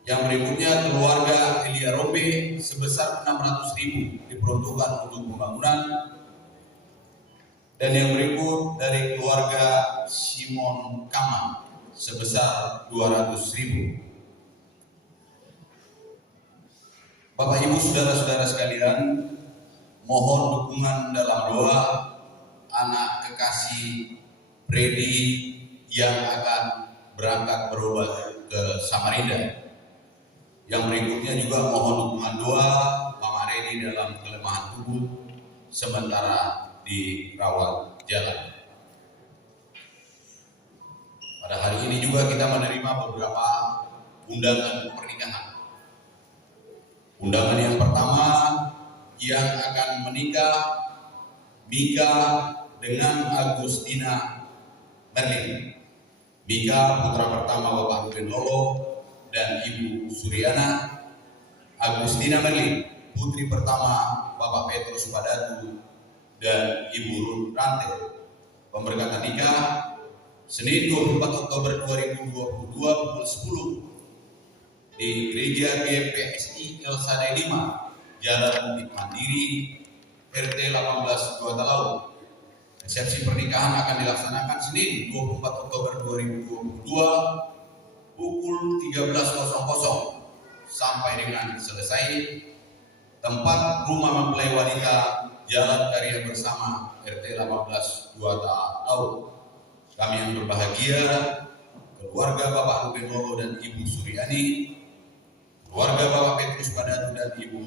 Yang berikutnya, keluarga Elia Rombe sebesar 600.000 diperuntukkan untuk pembangunan. Dan yang berikut dari keluarga Simon Kaman sebesar 200.000. Bapak Ibu saudara-saudara sekalian, mohon dukungan dalam doa anak kekasih Freddy yang akan berangkat berobat ke Samarinda. Yang berikutnya juga mohon dukungan doa Mama Reni dalam kelemahan tubuh sementara dirawat jalan. Pada hari ini juga kita menerima beberapa undangan pernikahan. Undangan yang pertama, yang akan menikah Mika dengan Agustina Merlin. Mika putra pertama Bapak Ruben Lolo dan Ibu Suryana. Agustina Merlin putri pertama Bapak Petrus Padatu dan Ibu Ruth Rante. Pemberkatan nikah Senin 24 Oktober 2022 pukul 10 di Gereja GPSI El Sadai 5, Jalan Bukit Mandiri, RT 18 Kota Laut. Resepsi pernikahan akan dilaksanakan Senin 24 Oktober 2022 pukul 13.00 sampai dengan selesai. Tempat rumah mempelai wanita Jalan Karya Bersama RT 18 Kota Laut. Kami yang berbahagia, keluarga Bapak Ruben Lolo dan Ibu Suryani, keluarga Bapak Petrus Padatu dan Ibu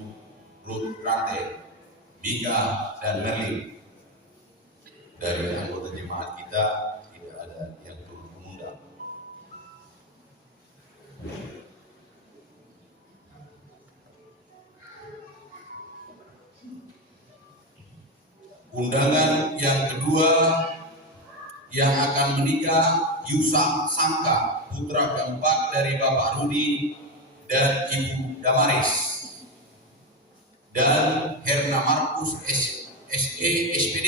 Ruth Rante, Mika dan Merlin. Dari anggota jemaat kita tidak ada yang turut mengundang. Undangan yang kedua yang akan menikah Yusak Sangka, putra keempat dari Bapak Rudi dan Ibu Damaris, dan Herna Markus SE SPD,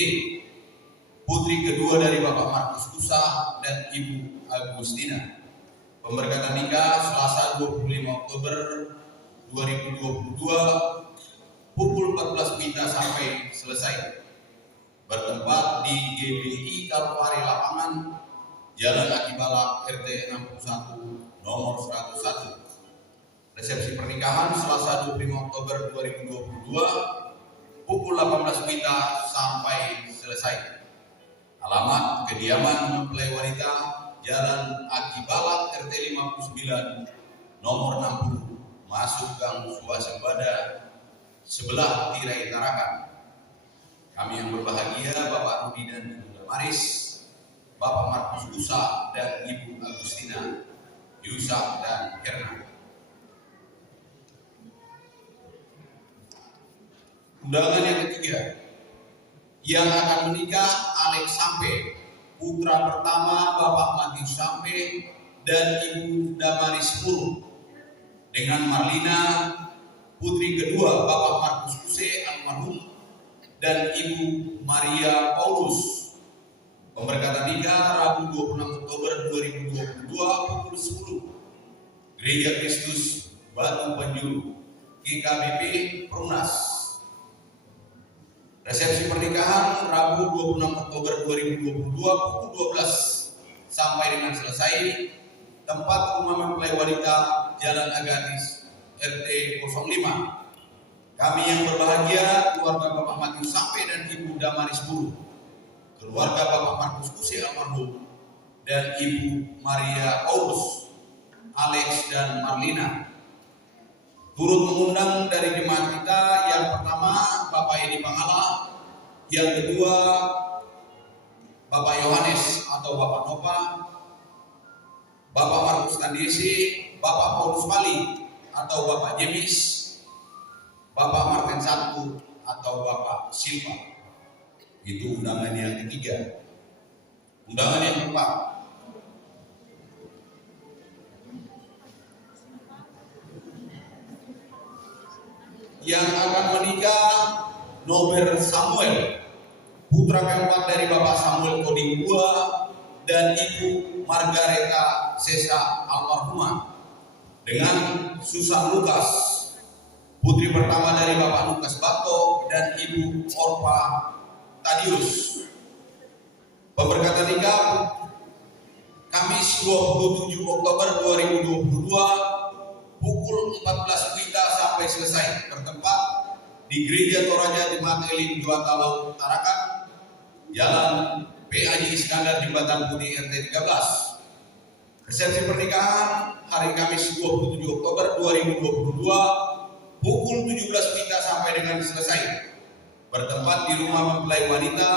putri kedua dari Bapak Markus Kusa dan Ibu Agustina. Pemberkatan nikah Selasa 25 Oktober 2022 pukul 14 WITA sampai selesai. Bertempat di GBI Kalpari Lapangan, Jalan Aki Balak, RT 61, nomor 101. Resepsi pernikahan Selasa 25 Oktober 2022 pukul 18 WITA sampai selesai. Alamat kediaman mempelai wanita Jalan Aki Balak, RT 59, nomor 60, masuk Gang Swasembada, sebelah Tirai Tarakan. Kami yang berbahagia, Bapak Rudi dan Ibu Damaris, Bapak Markus Kusa dan Ibu Agustina, Yusak dan Herna. Undangan yang ketiga, yang akan menikah Alex Sampe, putra pertama Bapak Matius Sampe dan Ibu Damaris Puru, dengan Marlina, putri kedua Bapak Markus Kuse almarhum dan Ibu Maria Paulus. Pemberkatan nikah Rabu 26 Oktober 2022 pukul 10, Gereja Kristus Batu Penjuru, GKBP Perumnas. Resepsi pernikahan Rabu 26 Oktober 2022 pukul 12 sampai dengan selesai. Tempat rumah mempelai wanita Jalan Agatis, RT 05. Kami yang berbahagia, keluarga Bapak Matius Sampe dan Ibu Damaris Puru, keluarga Bapak Markus Kuse almarhum dan Ibu Maria Paulus, Alex dan Marlina, turut mengundang dari jemaat kita yang pertama Bapak Edi Pangala, yang kedua Bapak Yohanes atau Bapak Nopa, Bapak Markus Tandiesi, Bapak Paulus Mali atau Bapak Jemis, Bapak Martin Satu atau Bapak Silva. Itu undangan yang ketiga. Undangan yang keempat, yang akan menikah Nober Samuel, putra keempat dari Bapak Samuel Koding II dan Ibu Margareta Sesa almarhumah, dengan Susan Lukas, putri pertama dari Bapak Lukas Bato dan Ibu Orpa Tadius. Pemberkatan nikah Kamis 27 Oktober 2022 pukul 14 WITA sampai selesai, bertempat di Gereja Toraja Jemaat Elim Juatalau Tarakan, Jalan P. Haji Iskandar Jembatan Putih RT 13. Resepsi pernikahan hari Kamis 27 Oktober 2022 pukul 17 WITA sampai dengan selesai, bertempat di rumah mempelai wanita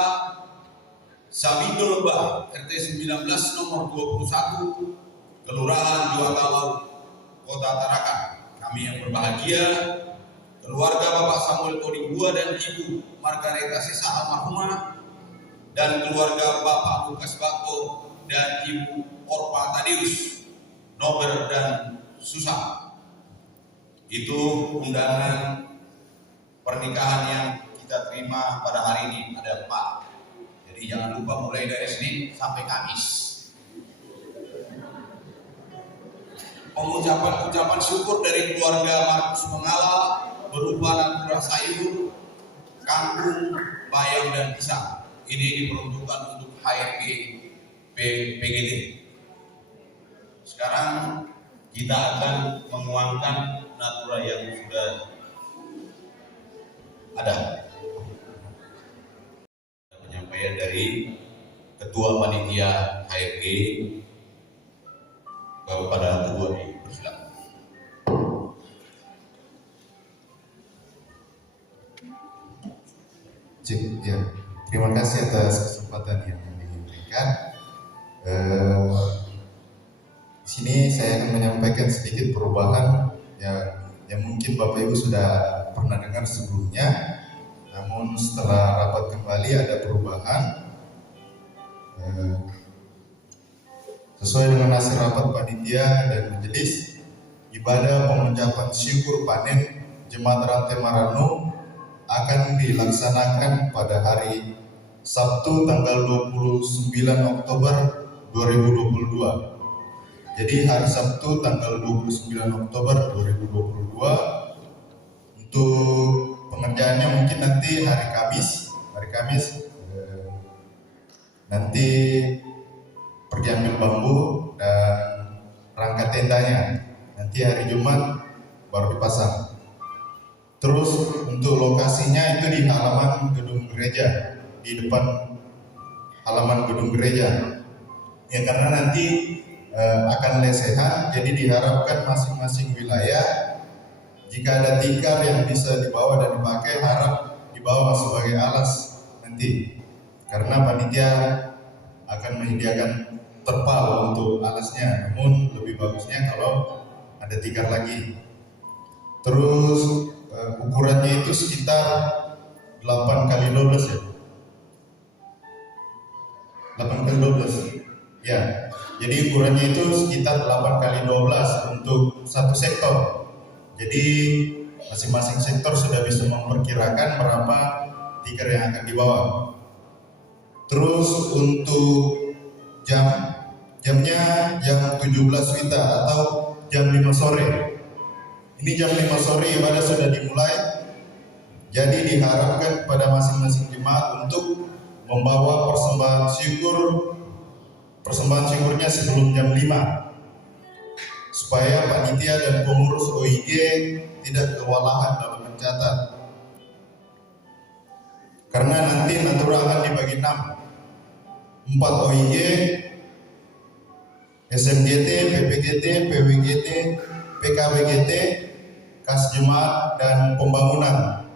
Sabindo Lebah, RT 19 nomor 21, Kelurahan Juatalau, Kota Tarakan. Kami yang berbahagia, keluarga Bapak Samuel Koding II dan Ibu Margareta Sesa almarhumah, dan keluarga Bapak Lukas Bakto dan Ibu Orpa Tadius, Nober dan Susan. Itu undangan pernikahan yang kita terima pada hari ini, ada 4. Jadi jangan lupa mulai dari Senin sampai Kamis. Pengucapan syukur dari keluarga Markus Mengala berupa natura sayur, kangkung, bayam dan pisang. Ini diperuntukkan untuk HRG PGD. Sekarang kita akan menguangkan natura yang sudah ada. Penyampaian dari Ketua Panitia HRG kepada Ketua dipersilakan. Ya, terima kasih atas kesempatan yang diberikan. Di sini saya akan menyampaikan sedikit perubahan yang mungkin Bapak Ibu sudah pernah dengar sebelumnya, namun setelah rapat kembali ada perubahan. sesuai dengan hasil rapat panitia dan majelis, ibadah pengucapan syukur panen Jemaat Rantai Marannu akan dilaksanakan pada hari Sabtu tanggal 29 Oktober 2022. Jadi hari Sabtu tanggal 29 Oktober 2022. Untuk pengerjaannya mungkin nanti hari Kamis nanti pergi ambil bambu dan rangka tendanya. Nanti hari Jumat baru dipasang. Terus untuk lokasinya itu di halaman gedung gereja, di depan halaman gedung gereja. Ya karena nanti akan lesehan, jadi diharapkan masing-masing wilayah jika ada tikar yang bisa dibawa dan dipakai, harap dibawa sebagai alas nanti. Karena panitia akan menyediakan terpal untuk alasnya, namun lebih bagusnya kalau ada tikar lagi. Terus ukurannya itu sekitar 8x12 ya. 8x12. Ya. Jadi ukurannya itu sekitar 8x12 untuk satu sektor. Jadi masing-masing sektor sudah bisa memperkirakan berapa tikar yang akan dibawa. Terus untuk jamnya jam 17 WITA atau jam 5 sore. Ini jam 5 sore ibadah sudah dimulai. Jadi diharapkan pada masing-masing jemaat untuk membawa persembahan syukurnya sebelum jam 5. Supaya panitia dan pengurus OIG tidak kewalahan dalam mencatat. Karena nanti natura akan dibagi 6. 4 OIG, SMGT, PPGT, PWGT, PKWGT, Kas Jemaat dan Pembangunan.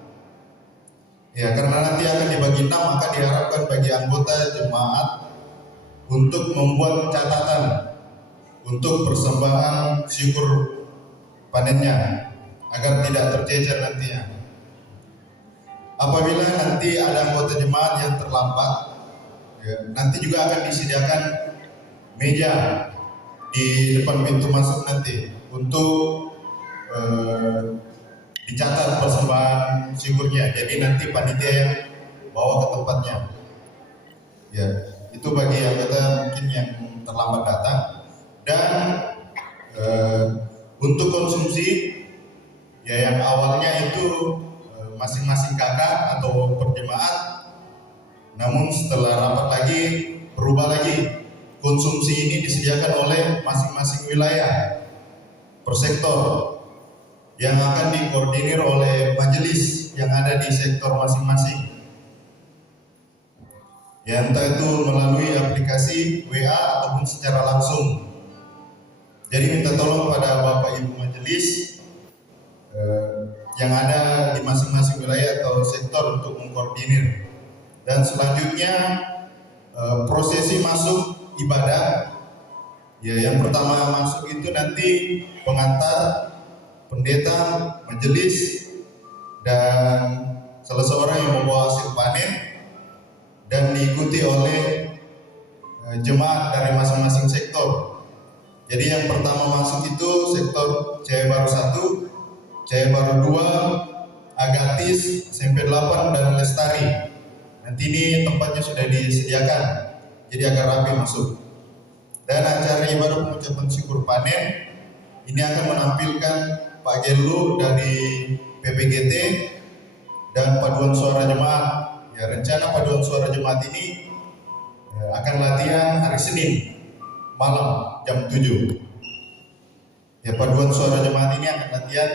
Ya, karena nanti akan dibagi 6, maka diharapkan bagi anggota jemaat untuk membuat catatan untuk persembahan syukur panennya agar tidak tercecer nantinya. Apabila nanti ada anggota jemaat yang terlambat, ya, nanti juga akan disediakan meja di depan pintu masuk nanti untuk dicatat persembahan syukurnya. Jadi nanti panitia yang bawa ke tempatnya. Ya, itu bagi anggota mungkin yang terlambat datang. Dan untuk konsumsi ya yang awalnya itu masing-masing kakak atau perjemaat, namun setelah rapat lagi berubah lagi. Konsumsi ini disediakan oleh masing-masing wilayah per sektor yang akan dikoordinir oleh majelis yang ada di sektor masing-masing. Ya, entah itu melalui aplikasi WA ataupun secara langsung. Jadi minta tolong pada Bapak Ibu Majelis yang ada di masing-masing wilayah atau sektor untuk mengkoordinir. Dan selanjutnya prosesi masuk ibadah. Ya, yang pertama masuk itu nanti pengantar, pendeta, majelis, dan salah seorang yang membawa hasil panen dan diikuti oleh jemaat dari masing-masing sektor. Jadi yang pertama masuk itu sektor Jaya Baru 1, Jaya Baru 2, Agatis, SMP 8 dan Lestari. Nanti ini tempatnya sudah disediakan, jadi agak rapi masuk. Dan acara ibadah pengucapan syukur panen ini akan menampilkan Pak Gelu dari PPGT dan paduan suara jemaat. Ya, rencana paduan suara jemaat ini akan latihan hari Senin malam jam 7. Ya, paduan suara jemaat ini akan latihan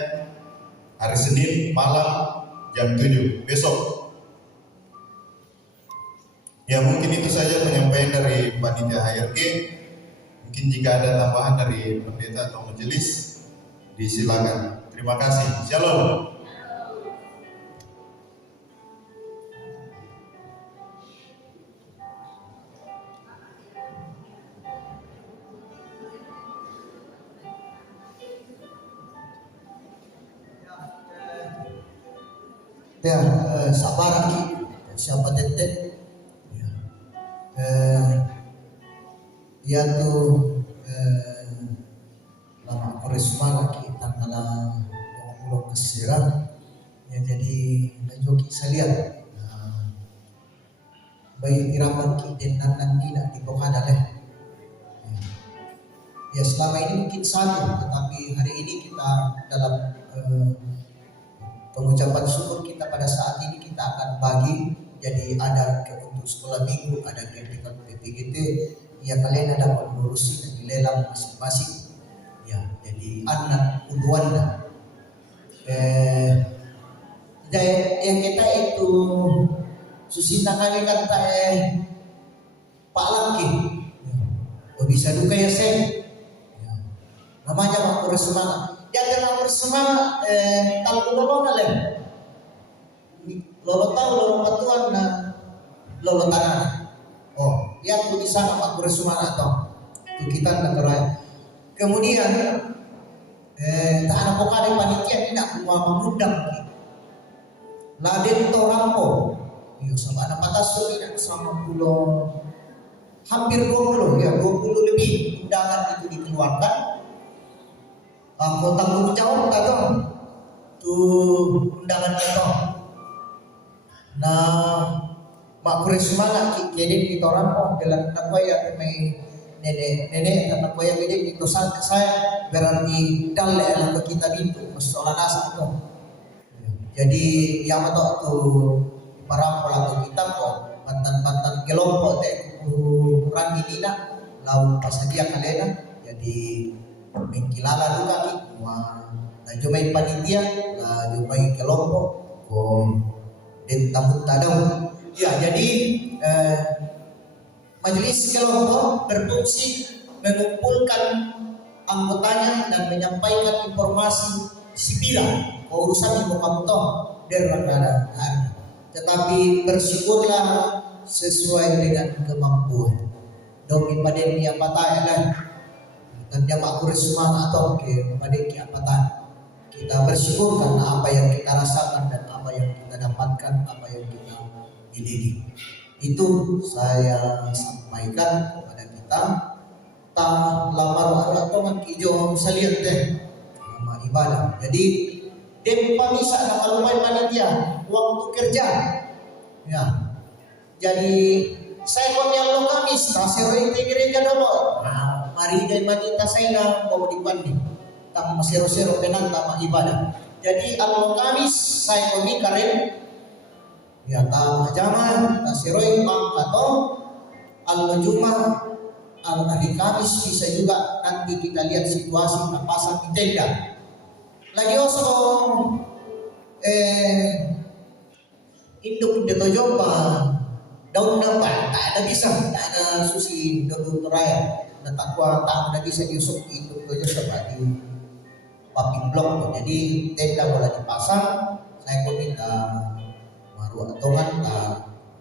hari Senin malam jam 7 besok. Ya, mungkin itu saja penyampaian dari panitia HRG. Mungkin jika ada tambahan dari pendeta atau majelis, disilakan. Terima kasih. Shalom. Ya, sabar lagi siapa tetet dia tu lama koresma kaki tanggalan pulau kesirang ya, jadi najoki saya lihat bayi iraman ki dan nandina di pokada leh ya, selama ini mungkin satu, tetapi hari ini kita dalam pengucapan syukur kita pada saat ini kita akan bagi. Jadi ada untuk sekolah minggu, ada PPGT, ya kalian ada mengurusi dan dilelang masing-masing. Ya, jadi anak unduan. Yang kita itu susita kami kata Pak Laki, bisa duka ya sen. Namanya makmur semangat. Jangan makmur semangat. Kalau lolo kalian, lolo tahu lolo patuan na lolo tanah. Oh, ya tu di sana makmur semangat toh. Tu kita nak kerai. Kemudian tak ada pokade panitia tidak mau mengundang. Laden torampo. Yo sama ada patas tidak sama pulau hampir 20 ya 20 lebih undangan itu dikeluarkan. Aku tanggung jawab atau tuh undangan itu. Nah, makmur semangat jadi di torampo bilang tak ya kami nenek karena koyak ini itu saya berarti dalle lah kita itu persoalan asal itu. Jadi yang atau tuh para pelaku kita kok pantan kelompok teh kurang ini nak laut pas dia kalena jadi mengkilala juga ki nah jomai panitia lah jomai kelompok kok den tamu tadau ya. Jadi majelis kelompok berfungsi mengumpulkan anggotanya dan menyampaikan informasi sipira urusan ibu kantor derangkada. Tetapi bersyukurlah sesuai dengan kemampuan. Domi pada ni apa tahu dan dia makmur semangat atau ke pada ki apa tahu. Kita bersyukur karena apa yang kita rasakan dan apa yang kita dapatkan, apa yang kita dididik. Itu saya sampaikan kepada kita. Tak lamar atau mengkijo saliat deh nama ibadah. Jadi dan pamisa nak kalau main panitia waktu kerja ya. Jadi saya komial lo Kamis kasih di gereja dulu. Nah, mari dan wanita saya nak mau dibanding tam sero-sero kenang tam ibadah. Jadi al Kamis saya komi karen ya tam jaman kasiroi mang atau al Jumat al hari Kamis bisa juga nanti kita lihat situasi pasang di tenda. Lagi osong induk de tojopa daun napa tak ada bisa tak ada susi daun teraya dan takwa tak ada bisa diusuk induk tojo seperti paping blok. Jadi tenda boleh dipasang saya pun minta maru atongan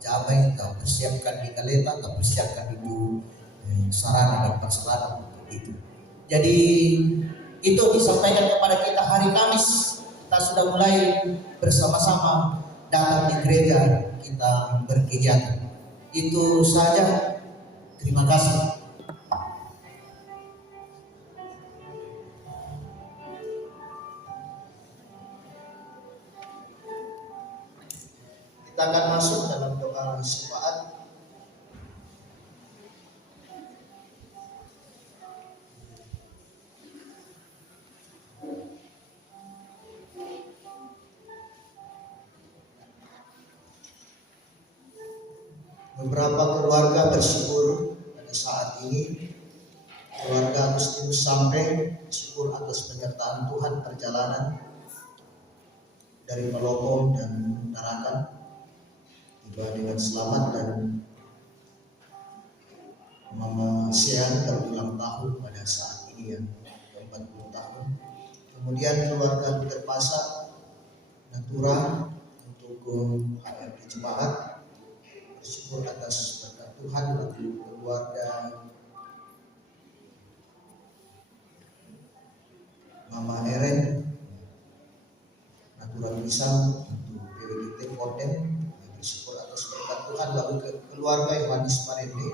jabai kita persiapkan di kaleta kita persiapkan itu sarana dan prasarana itu. Jadi itu disampaikan kepada kita hari Kamis. Kita sudah mulai bersama-sama datang di gereja kita berkegiatan. Itu saja. Terima kasih. Kita akan masuk dalam doa syafaat. Beberapa keluarga bersyukur pada saat ini. Keluarga Agustinus sampai bersyukur atas penyertaan Tuhan perjalanan dari Pelopong dan Tarakan tiba dengan selamat, dan Mama Sian berulang tahun pada saat ini yang 40 tahun. Kemudian keluarga Terpasa Natura untuk HRD Jemaat bersyukur atas berkat Tuhan bagi keluarga Mama Eren Natural Pisang untuk PWDT Poten, bersyukur atas berkat Tuhan bagi keluarga Yohanes Parende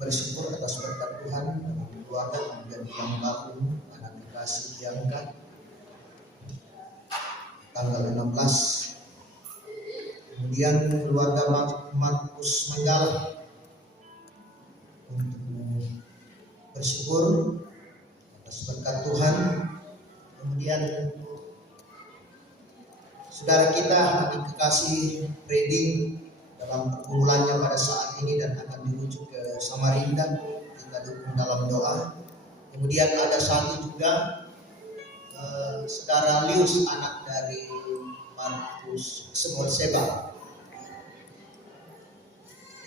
bersyukur atas berkat Tuhan dalam keluarga, kemudian ulang tahun anak kekasih diangkat tanggal 16. Kemudian keluarga Markus Manggala untuk bersyukur atas berkat Tuhan. Kemudian saudara kita adik kekasih Freddy dalam pergumulannya pada saat ini dan akan dirujuk ke Samarinda, kita dukung dalam doa. Kemudian ada satu juga saudara Lius, anak dari Markus Semol Seba.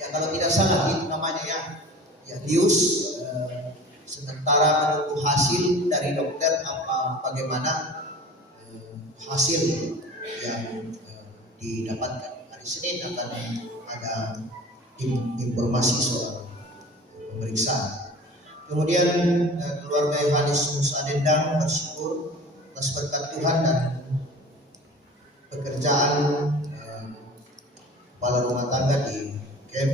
Ya kalau tidak salah itu namanya ya Lius. Sementara menunggu hasil dari dokter bagaimana hasil yang didapatkan. Hari Senin akan ada informasi soal pemeriksaan. Kemudian keluarga Yohanes Musa Dendang bersyukur atas berkat Tuhan dan pekerjaan kepala rumah tangga di camp.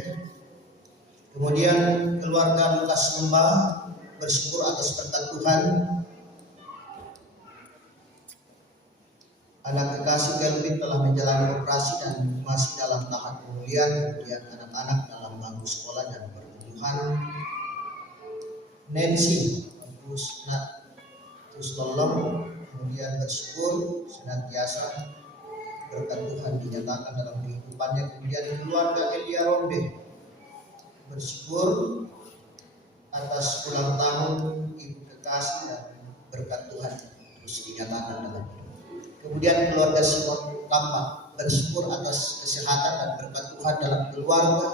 Kemudian keluarga Lukas Lembah bersyukur atas berkat Tuhan. Anak kekasih Kelvin telah menjalani operasi dan masih dalam tahap pemulihan. Kemudian anak-anak dalam bangku sekolah dan pertumbuhan. Nancy terus tolong, kemudian bersyukur senantiasa berkat Tuhan dinyatakan dalam kehidupannya. Kemudian keluarga Elia Ronde bersyukur atas ulang tahun ibu kekasih dan berkat Tuhan terus dinyatakan dalam hidup. Kemudian keluarga Simon Kampak bersyukur atas kesehatan dan berkat Tuhan dalam keluarga.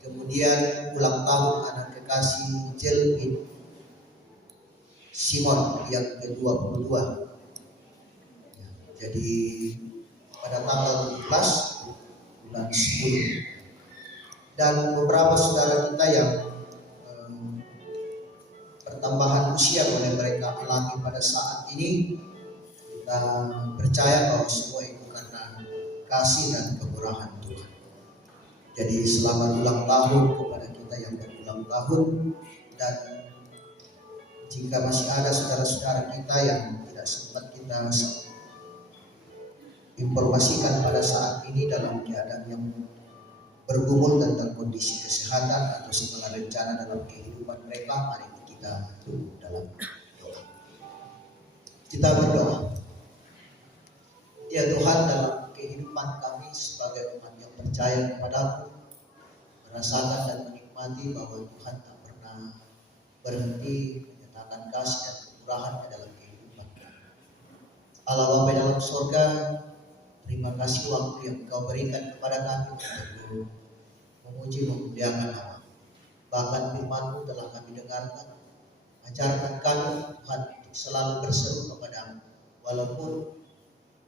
Kemudian ulang tahun anak kekasih Jelvin Simon yang ke-22. Jadi pada tanggal 17 bulan 10. Dan beberapa saudara kita yang pertambahan usia oleh mereka alami pada saat ini, kita percaya bahwa semua itu karena kasih dan kemurahan Tuhan. Jadi selamat ulang tahun kepada kita yang berulang tahun. Dan jika masih ada saudara-saudara kita yang tidak sempat kita informasikan pada saat ini dalam keadaan yang bergumul tentang kondisi kesehatan atau segala rencana dalam kehidupan mereka, mari kita tunggu dalam doa. Kita berdoa. Ya Tuhan, dalam kehidupan kami sebagai umat yang percaya kepadamu, merasakan dan menikmati bahwa Tuhan tak pernah berhenti menyatakan kasih dan kemurahan-Nya dalam kehidupan kami. Allah Bapa dalam surga, terima kasih waktu yang Engkau berikan kepada kami untuk memuji memuliakan nama. Bahkan firman-Mu telah kami dengarkan. Ajarkan kami Tuhan untuk selalu berseru kepadamu. Walaupun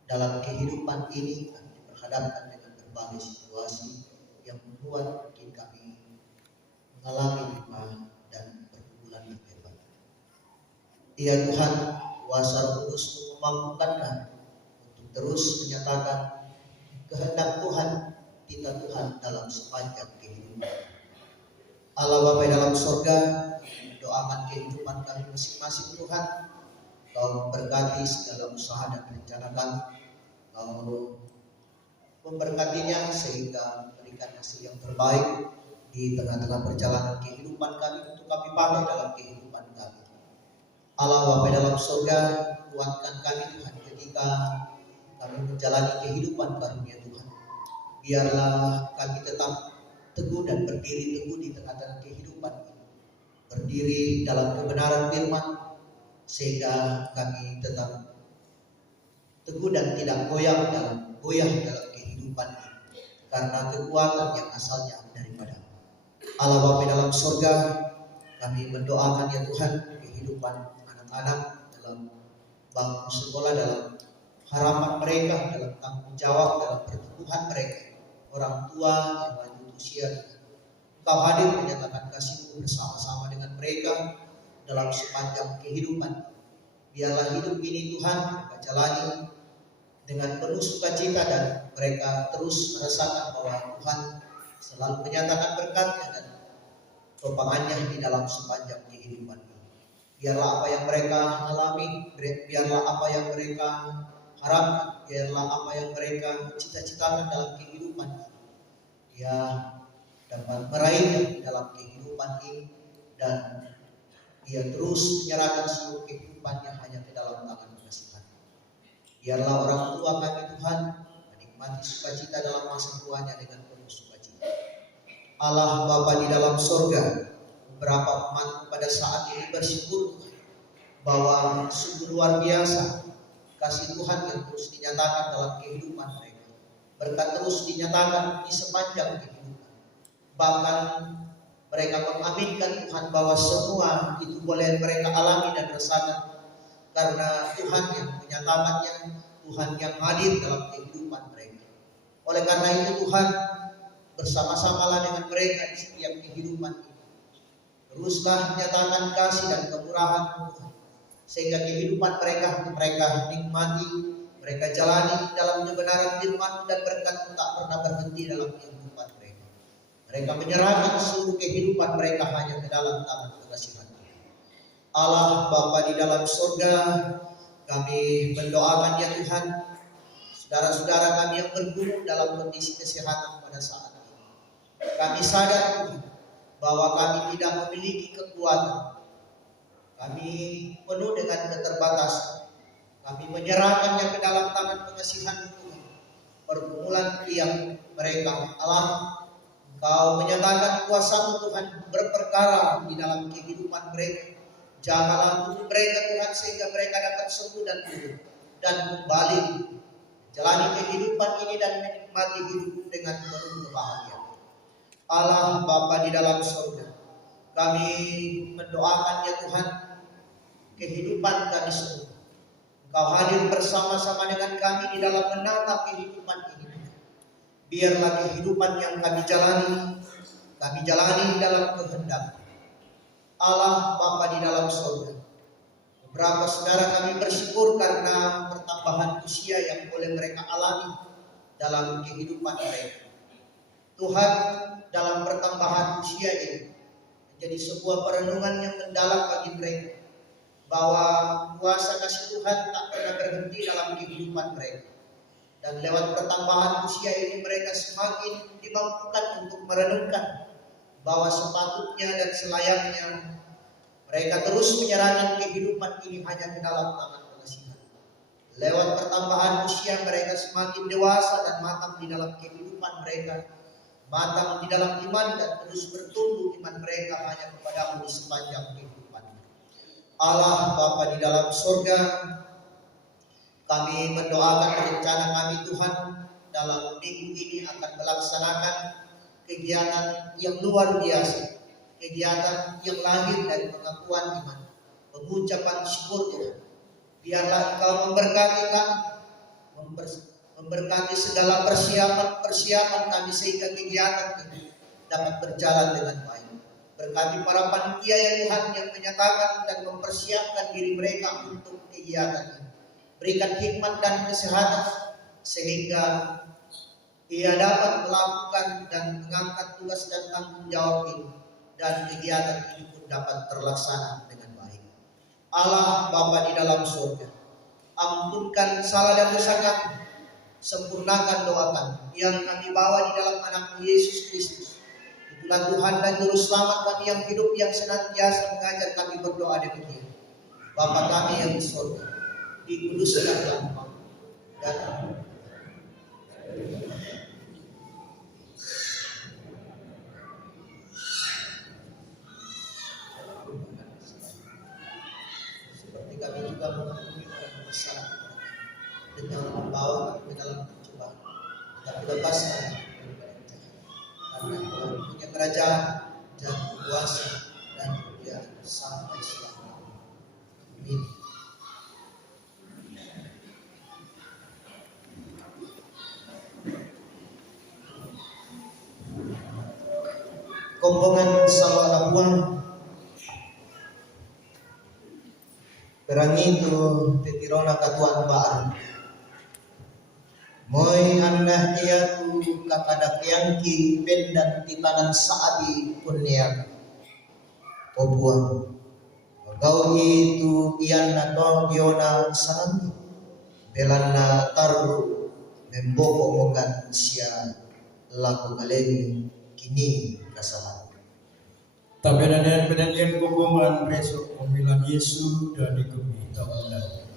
dalam kehidupan ini kami diperhadapkan dengan berbagai situasi yang membuat mungkin kami mengalami luka dan pergumulan yang hebat. Ya Tuhan, kuasa Kudus-Mu memampukan kami untuk terus menyatakan kehendak Tuhan, kita Tuhan dalam sepanjang kehidupan. Allah Bapa dalam surga, mendoakan kehidupan kami masing-masing Tuhan. Kau memberkati segala usaha dan rencana kami. Kau memberkatinya sehingga memberikan hasil yang terbaik di tengah-tengah perjalanan kehidupan kami untuk kami pakai dalam kehidupan kami. Allah Bapa dalam surga, kuatkan kami Tuhan ketika kami menjalani kehidupan karunia Tuhan. Biarlah kami tetap teguh dan berdiri teguh di tengah-tengah kehidupan ini. Berdiri dalam kebenaran firman, sehingga kami tetap teguh dan tidak goyah dalam kehidupan ini, karena kekuatan yang asalnya daripada Allah Bapa dalam surga. Kami mendoakan ya Tuhan kehidupan anak-anak dalam bangku sekolah, dalam harapan mereka, dalam tanggung jawab, dalam pertumbuhan mereka. Orang tua yang lanjut usia, Engkau hadir menyatakan kasih-Mu bersama-sama dengan mereka dalam sepanjang kehidupan. Biarlah hidup ini Tuhan mereka jalani dengan penuh sukacita dan mereka terus merasakan bahwa Tuhan selalu menyatakan berkat-Nya dan topangannya di dalam sepanjang kehidupan ini. Biarlah apa yang mereka alami, biarlah apa yang mereka harapkan, biarlah apa yang mereka cita-citakan dalam kehidupan ini, dia dapat meraihnya dalam kehidupan ini, dan dia terus menyerahkan seluruh kehidupannya hanya ke dalam tangan kekasihan. Biarlah orang tua kami Tuhan menikmati sukacita dalam masa tuanya dengan penuh sukacita. Allah Bapa di dalam sorga, beberapa umat pada saat ini bersyukur bahwa sungguh luar biasa kasih Tuhan yang terus dinyatakan dalam kehidupan mereka. Berkat terus dinyatakan di sepanjang kehidupan. Bahkan mereka mengaminkan Tuhan bahwa semua itu boleh mereka alami dan rasakan karena Tuhan yang menyatakannya, Tuhan yang hadir dalam kehidupan mereka. Oleh karena itu Tuhan, bersama-samalah dengan mereka di setiap kehidupan ini. Teruslah nyatakan kasih dan kemurahan Tuhan, sehingga kehidupan mereka nikmati, mereka jalani dalam kebenaran firman dan berkat tak pernah berhenti dalam kehidupan mereka. Mereka menyerahkan seluruh kehidupan mereka hanya ke dalam tangan kekasihan. Allah Bapa di dalam surga, kami mendoakan ya Tuhan, saudara-saudara kami yang bergumul dalam kondisi kesehatan pada saat ini. Kami sadar Tuhan bahwa kami tidak memiliki kekuatan. Kami penuh dengan keterbatasan. Kami menyerahkannya ke dalam tangan pengasihan Tuhan. Pergumulan yang mereka alami, Engkau menyatakan kuasa Tuhan berperkara di dalam kehidupan mereka. Jagalah tubuh mereka Tuhan sehingga mereka dapat sembuh dan pulih dan kembali jalani kehidupan ini dan menikmati hidup dengan penuh kebahagiaan. Allah Bapa di dalam surga, kami mendoakan ya Tuhan kehidupan kami semua. Engkau hadir bersama-sama dengan kami di dalam menata kehidupan ini. Biarlah kehidupan yang kami jalani dalam kehendak Allah Bapa di dalam surga. Beberapa saudara kami bersyukur karena pertambahan usia yang boleh mereka alami dalam kehidupan mereka. Tuhan, dalam pertambahan usia ini menjadi sebuah perenungan yang mendalam bagi mereka, bahwa kuasa kasih Tuhan tak pernah berhenti dalam kehidupan mereka. Dan lewat pertambahan usia ini mereka semakin dimampukan untuk merenungkan bahwa sepatutnya dan selayaknya mereka terus menyerahkan kehidupan ini hanya ke dalam tangan pengasihan. Lewat pertambahan usia mereka semakin dewasa dan matang di dalam kehidupan mereka, matang di dalam iman dan terus bertumbuh iman mereka hanya kepadamu di sepanjang kehidupan. Allah Bapa di dalam surga, kami mendoakan rencana kami Tuhan dalam minggu ini akan melaksanakan kegiatan yang luar biasa, kegiatan yang lahir dari pengakuan iman, pengucapan syukur Tuhan. Biarlah Engkau memberkati kami, memberkati segala persiapan kami sehingga kegiatan ini dapat berjalan dengan baik. Berkati para panitia ya Tuhan yang menyatakan dan mempersiapkan diri mereka untuk kegiatan ini. Berikan hikmat dan kesehatan sehingga ia dapat melakukan dan mengangkat tugas dan tanggung jawab ini, dan kegiatan ini pun dapat terlaksana dengan baik. Allah Bapa di dalam surga, ampunkan salah dan dosa kami, sempurnakan doa kami yang kami bawa di dalam anak Yesus Kristus. Itulah Tuhan dan Juru Selamat kami yang hidup, yang senantiasa mengajar kami berdoa demikian. Bapa kami yang di surga, dikuduskanlah namamu, datang seperti kami juga mengampuni orang yang bersalah dan jangan membawa kami ke dalam pencobaan, tetapi lepaskan kami dari jahat. Karena Tuhan punya kerajaan dan kuasa dan kemuliaan sampai selamanya. Amin. Kompongan sama abuan perangi tu tetirona katuan baru moy anna ia tu kakada kiangki pendan titanan saabi punya Obuang. Kau itu iyan na to diona sanami. Belan na taru memboko mokan siya laku kalemi kini kasalan. Tabenan-penanian hubungan besok pemilihan Yesus dan ikumi tahunan.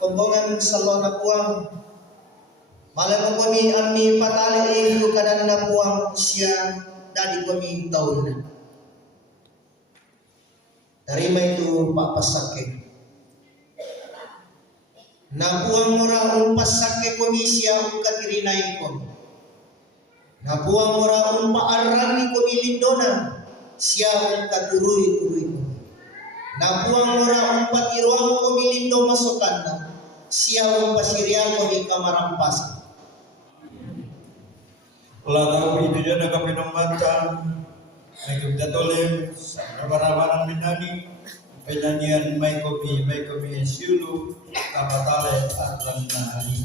Kombongan salon na puang malam kami ami patale itu kadang na puang siya dari kami tahun terima itu pak pasake na puang mura pasake kami siya katirinay ko na puang mura paarani kami lindona siya katurui na puang mura patiruang kami lindo masukan na siya pasirian kami kamarampas. Lalu itu dia dapat penombantan, mereka bertolak, sama-sama menani, penyanyian mai kopi siulu, kapatale atlan nahari.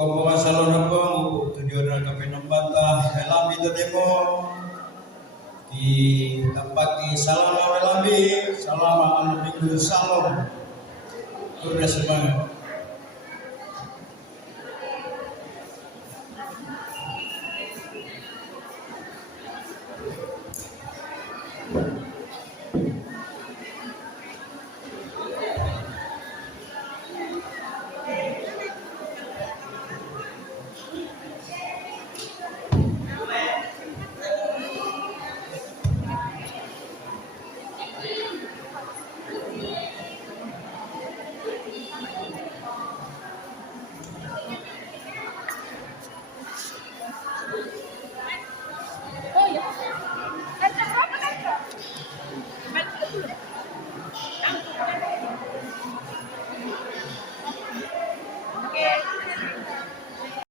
Kombongan salon na po, tujuan na kami ng bata, Melambi demo di tempat di Salama Melambi, Salama Minggu Salom, sudah semangat.